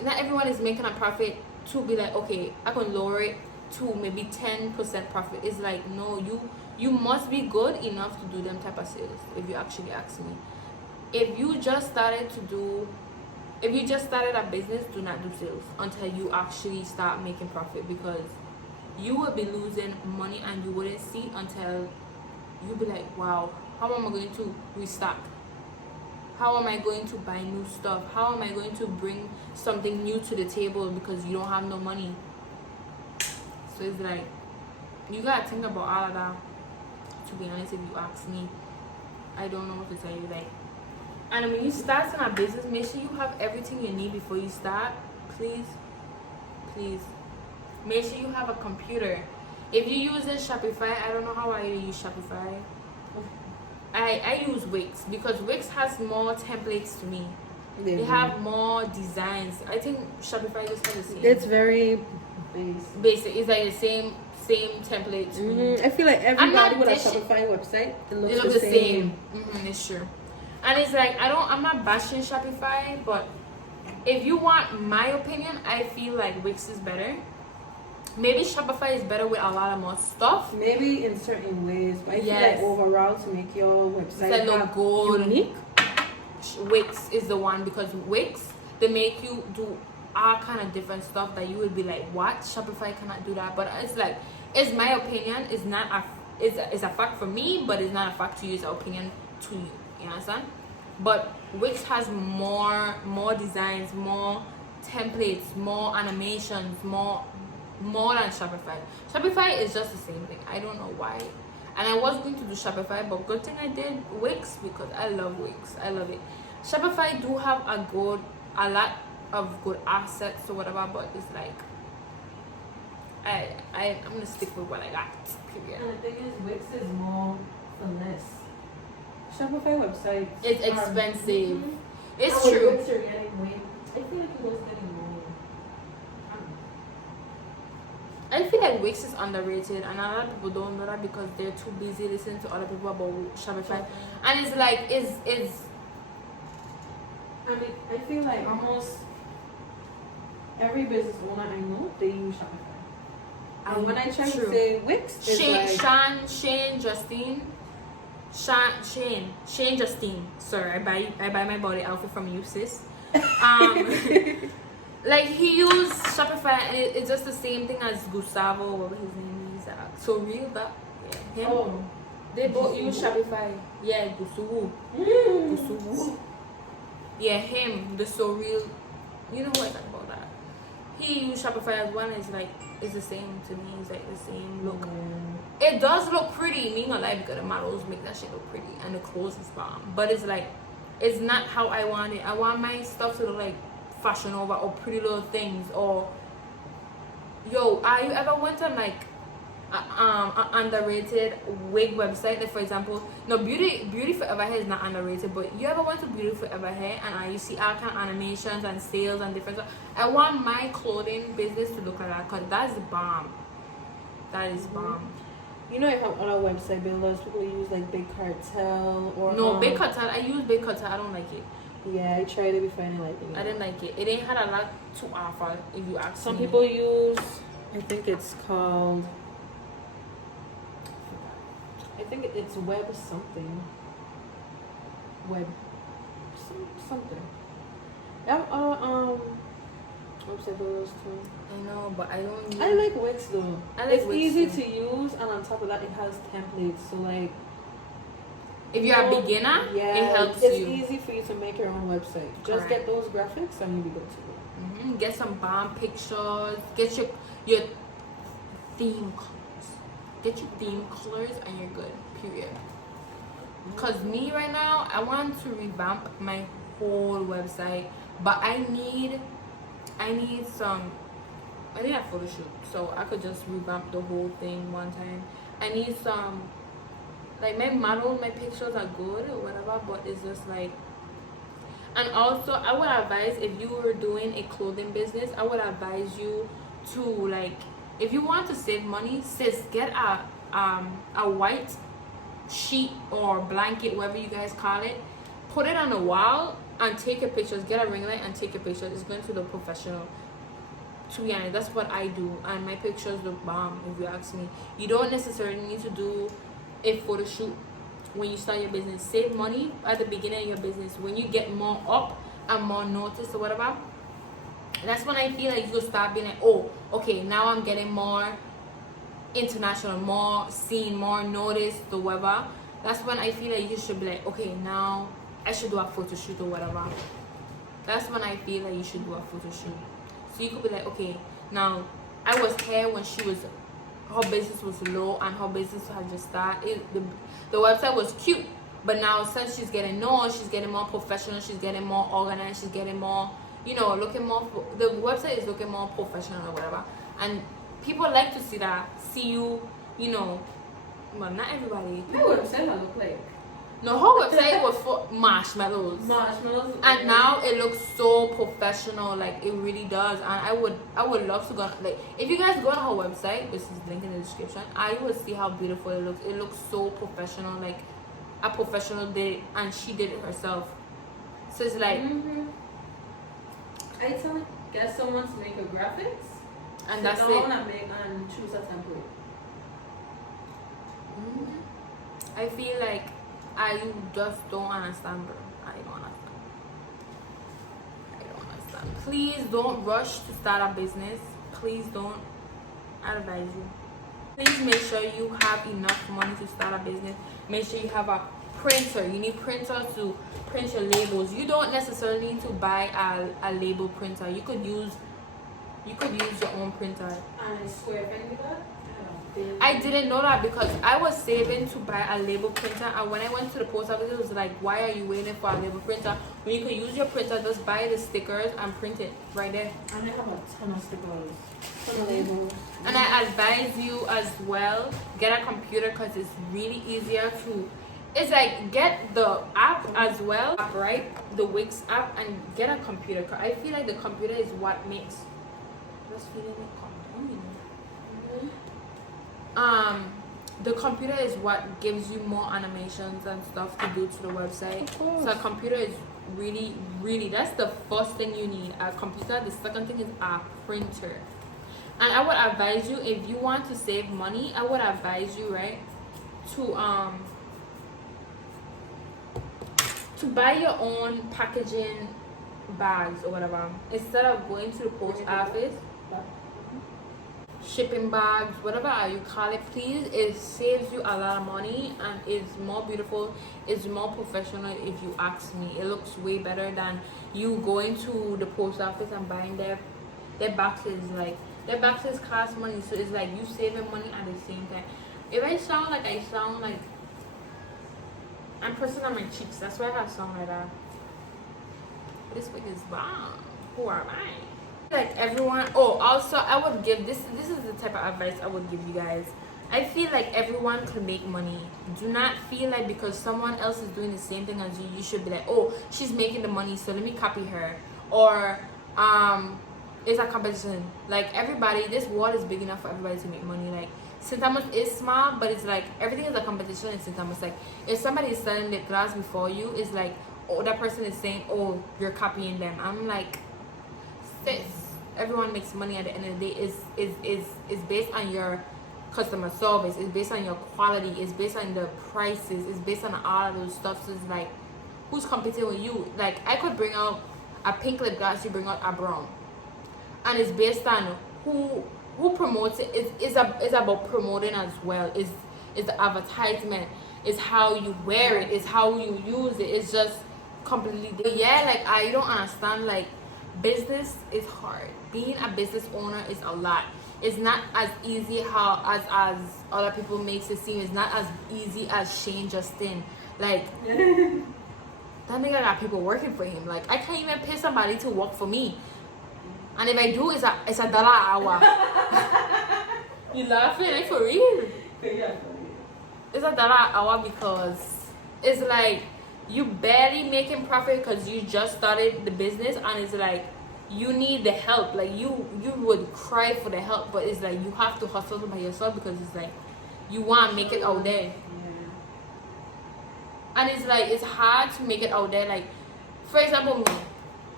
is making a profit to be like, okay, I can lower it to maybe 10% profit. It's like, no, you must be good enough to do them type of sales, if you actually ask me. If you just started a business, do not do sales until you actually start making profit, because you will be losing money and you wouldn't see until you'll be like, wow, how am I going to restock? How am I going to buy new stuff? How am I going to bring something new to the table, because you don't have no money? So it's like, you gotta think about all of that. To be honest, if you ask me, I don't know what to tell you. Like, and when you start in a business, make sure you have everything you need before you start. Please, please, make sure you have a computer. If you use Shopify, I don't know how I use Shopify. I use Wix because Wix has more templates to me. They have more designs. I think Shopify just has the same. It's very basic. It's like the same template to me. I feel like everybody with a Shopify website, it looks the same. It's true. And it's like I'm not bashing Shopify, but if you want my opinion, I feel like Wix is better. Maybe Shopify is better with a lot of more stuff. Maybe in certain ways, but I feel like overall to make your website look good, unique, Wix is the one, because Wix, they make you do all kind of different stuff that you would be like, what? Shopify cannot do that. But it's like, it's my opinion. It's not it's a fact for me, but it's not a fact to use an opinion to you. You understand? But Wix has more designs, more templates, more animations, more than Shopify. Shopify is just the same thing. I don't know why. And I was going to do Shopify, but good thing I did Wix because I love Wix. I love it. Shopify do have a lot of good assets or whatever, but it's like I'm gonna stick with what I got. Period. And the thing is, Wix is more finesse. Shopify website. It's expensive. It's true. true. Wix, you're getting way. I feel like it was getting more. I feel like Wix is underrated, and a lot of people don't know that because they're too busy listening to other people about Shopify. And it's like it's. I mean, I feel like almost every business owner I know, they use Shopify. And when I try to say Wix, it's Shane Justine. Sorry, I buy my body outfit from you, sis. Like he used Shopify, and it's just the same thing as Gustavo, whatever his name is. So real, but yeah, him. Oh. They both use Shopify. Yeah, Gustavo. Yeah, him, the so real. You know what I talk about that. He used Shopify as well. It's like it's the same to me. It's like the same look. It does look pretty. Me not lie, because the models make that shit look pretty, and the clothes is bomb. But it's like it's not how I want it. I want my stuff to look like Fashion Over or Pretty Little Things, or you ever went on like an underrated wig website? Like for example, no, Beauty Forever Hair is not underrated, but you ever went to Beauty Forever Hair and you see all kind of animations and sales and different stuff? I want my clothing business to look like that, because that's bomb. That is bomb. You know, I have other website builders. People use like Big Cartel or Big Cartel. I use Big Cartel. I don't like it. Yeah, I tried it before and I liked it. I didn't like it. It ain't had a lot to offer, if you ask me. Some people use, I think it's called, I think it's Web something. Something. Yeah, website builders too. I know, but I don't. I like Wix though. It's Wix easy too. to use, and on top of that, it has templates. So like, if you're a beginner, yeah, it helps it's you. It's easy for you to make your own website. Just get those graphics, and you'll be good to go. Get some bomb pictures. Get your theme colors. Get your theme colors, and you're good. Period. Cause me right now, I want to revamp my whole website, but I need a photo shoot, so I could just revamp the whole thing one time. I need some, like my pictures are good or whatever, but it's just like. And also, I would advise, if you were doing a clothing business, I would advise you to, like, if you want to save money, sis, get a white sheet or blanket, whatever you guys call it, put it on the wall and take your pictures. Get a ring light and take your pictures. It's going to look professional. To be honest, that's what I do, and my pictures look bomb, if you ask me. You don't necessarily need to do a photo shoot when you start your business. Save money at the beginning of your business. When you get more up and more noticed or whatever, that's when I feel like you start being like, oh, okay, now I'm getting more international, more seen, more noticed or whatever. That's when I feel like you should be like, okay, now I should do a photo shoot or whatever. That's when I feel like you should do a photo shoot. So you could be like, okay, now I was here when she was her business was low and her business had just started. The website was cute, but now since she's getting known, she's getting more professional, she's getting more organized, she's getting more, looking more. The website is looking more professional or whatever, and people like to see that. See you, well, not everybody. My website look like. No, her website was for marshmallows. Marshmallows. And now it looks so professional, like it really does. And I would love to go, like, if you guys go on her website, this is linked in the description, I will see how beautiful it looks. It looks so professional, like a professional did it, and she did it herself. So it's like, I tell get someone to make your graphics, and that's it. I make and choose a template. I feel like I just don't understand, bro. I don't understand. Please don't rush to start a business. Please don't. I advise you. Please make sure you have enough money to start a business. Make sure you have a printer. You need printers to print your labels. You don't necessarily need to buy a label printer. You could use your own printer. And a square thing with that? I didn't know that because I was saving to buy a label printer, and when I went to the post office, it was like, why are you waiting for a label printer when you could use your printer? Just buy the stickers and print it right there. And they have a ton of stickers, ton of labels. And I advise you as well, get a computer because it's really easier to. It's like get the app as well, right? The Wix app, and get a computer. Cause I feel like the computer is what makes. Just feeling it calm down, the computer is what gives you more animations and stuff to do to the website. So a computer is really that's the first thing you need, a computer. The second thing is a printer. And I would advise you, if you want to save money, I would advise you, right, to buy your own packaging bags or whatever, instead of going to the post office. Shipping bags, whatever you call it, please. It saves you a lot of money and it's more beautiful, it's more professional. If you ask me, it looks way better than you going to the post office and buying their boxes. Like, their boxes cost money, so it's like you saving money at the same time. If I sound like I'm pressing on my cheeks, that's why I sound like that. This wig is bomb. Who am I? Like everyone. Also I would give this is the type of advice I would give you guys. I feel like everyone can make money. Do not feel like because someone else is doing the same thing as you should be like, oh, she's making the money, so let me copy her. Or it's a competition. Like, everybody, this world is big enough for everybody to make money. Like, St. Thomas is small, but it's like everything is a competition in St. Thomas. Like, if somebody is selling lip gloss before you, it's like, oh, that person is saying, oh, you're copying them. I'm like, sis, everyone makes money at the end of the day. Is based on your customer service, it's based on your quality, it's based on the prices, it's based on all of those stuff. So it's like, who's competing with you? Like, I could bring out a pink lip gloss, you bring out a brown, and it's based on who promotes it. It's about promoting as well. It's the advertisement, it's how you wear it, it's how you use it. It's just completely different. Yeah, like, I don't understand. Like, business is hard. Being a business owner is a lot. It's not as easy as other people makes it seem. It's not as easy as Shane Justin. Like, that nigga got people working for him. Like, I can't even pay somebody to work for me. And if I do, it's a $1 an hour. You laughing? Like, for real? Yeah. It's a $1 an hour because it's like you barely making profit because you just started the business, and it's like you need the help. Like, you would cry for the help, but it's like you have to hustle by yourself because it's like you want to make it out there. And it's like it's hard to make it out there. Like, for example, me,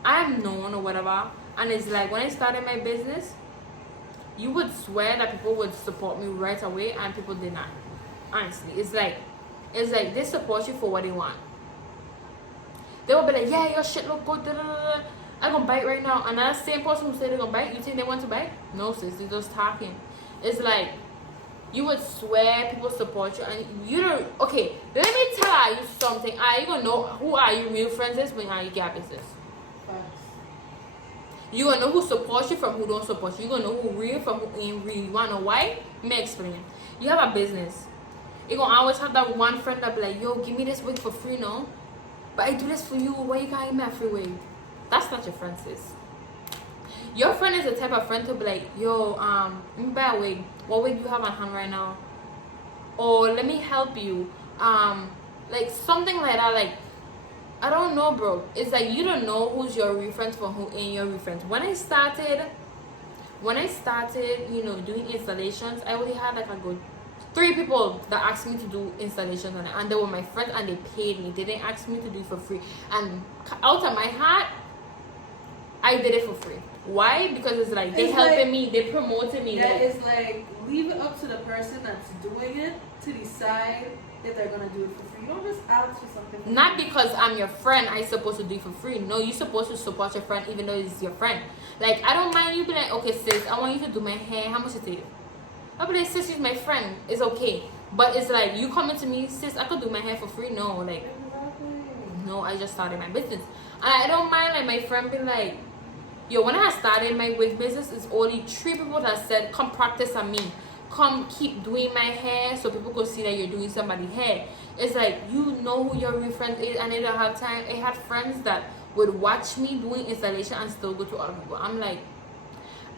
I'm known or whatever, and it's like when I started my business, you would swear that people would support me right away, and people did not. Honestly, it's like they support you for what they want. They will be like, yeah, your shit look good, I'm gonna buy it right now. And that same person who said they're gonna buy it, you think they want to buy it? No, sis, they're just talking. It's like you would swear people support you, and you don't. Okay, let me tell you something. Are you gonna know who are you real friends is when you get business? You gonna know who supports you from who don't support you. You gonna know who real from who ain't real. You wanna know why? Let me explain. You have a business. You gonna always have that one friend that be like, yo, give me this wig for free, no? But I do this for you. Why you can't give me a free wig? That's not your friend, sis. Your friend is the type of friend to be like, yo, let me buy a wig. What wig you have on hand right now? Or let me help you. Like something like that. Like, I don't know, bro. It's like you don't know who's your real friends from who ain't your real friends. When I started, you know, doing installations, I only had like a good 3 people that asked me to do installations on it, and they were my friends and they paid me. They didn't ask me to do it for free. And out of my heart, I did it for free. Why? Because it's like they helping me, they promoted me. Yeah, it's like leave it up to the person that's doing it to decide if they're gonna do it for free. You don't just ask for something. Not because I'm your friend, I supposed to do it for free. No, you're supposed to support your friend even though it's your friend. Like, I don't mind you being like, okay sis, I want you to do my hair. How much is it? I'll be like, sis, she's my friend. It's okay. But it's like you coming to me, sis, I could do my hair for free. No, like, no, I just started my business. And I don't mind like my friend being like, yo, when I started my wig business, it's only 3 people that said, come practice on me. Come keep doing my hair so people could see that you're doing somebody's hair. It's like, you know who your real friend is, and they don't have time. I had friends that would watch me doing installation and still go to other people. I'm like,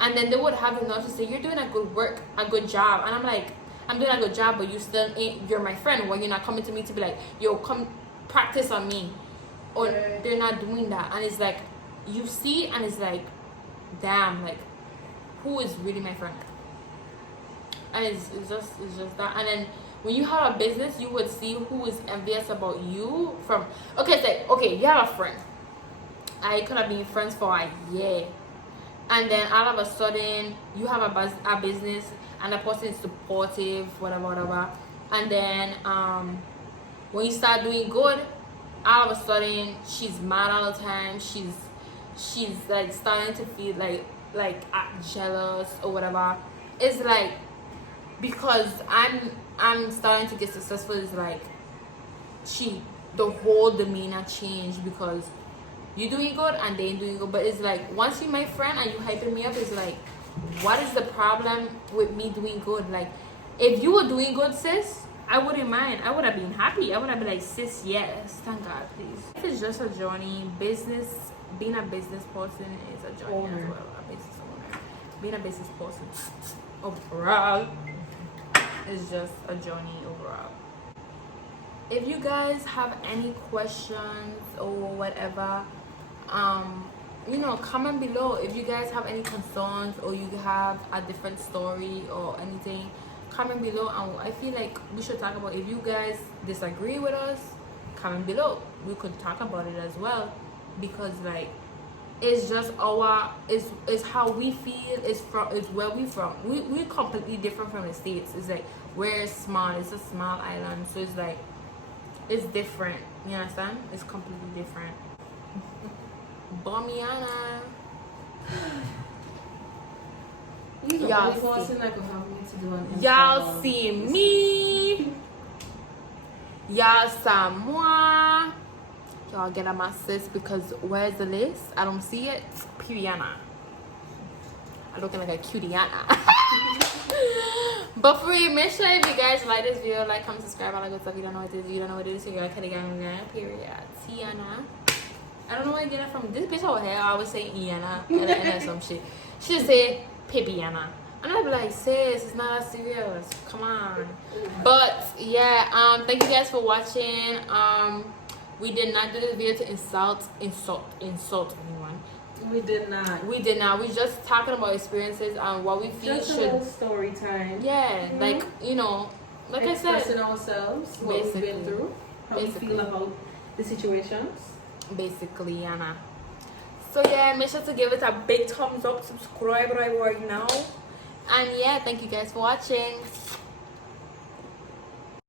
and then they would have enough to say, you're doing a good work, a good job. And I'm like, I'm doing a good job, but you still ain't, you're my friend. Well, you're not coming to me to be like, yo, come practice on me. Or they're not doing that. And it's like, you see, and it's like, damn, like, who is really my friend? And it's just that. And then when you have a business, you would see who is envious about you from, okay, it's like, okay, you have a friend. I could have been friends for a year, and then all of a sudden you have a business and the person is supportive, whatever, and then when you start doing good, all of a sudden she's mad all the time. She's like starting to feel like jealous or whatever. It's like, because I'm starting to get successful, is like the whole demeanor changed because you doing good and they ain't doing good. But it's like, once you my friend and you hyping me up, it's like, what is the problem with me doing good? Like, if you were doing good, sis, I wouldn't mind. I would have been happy. I would have been like, sis, yes, thank God, please. It's just a journey. Being a business person is a journey as well. A business owner, being a business person overall is just a journey overall. If you guys have any questions or whatever, you know, comment below. If you guys have any concerns or you have a different story or anything, comment below. And I feel like we should talk about, if you guys disagree with us, comment below. We could talk about it as well, because like, it's just it's how we feel. It's where we from. We're completely different from the States. It's like, we're small. It's a small island, so it's like, it's different. You understand? It's completely different. Bomiana. Y'all see me. Y'all saw moi. Y'all get on my sis, because where's the list? I don't see it. Piriana. I'm looking like a cutiana. But for real, make sure if you guys like this video, like, comment, subscribe, all that good stuff. You don't know what it is. You don't know what it is. So you're like, period. Tiana. I don't know where I get it from. This bitch over here, I always say Iana and some shit. She just say Pipiana. And I'd be like, sis, it's not that serious. Come on. But yeah, thank you guys for watching. We did not do this video to insult anyone. We did not. We just talking about experiences and what we feel just should. A little story time. Yeah, like, you know, like I said, expressing ourselves, what we've been through, how we feel about the situations. Basically, Anna. So yeah, make sure to give it a big thumbs up, subscribe right now, and yeah, thank you guys for watching.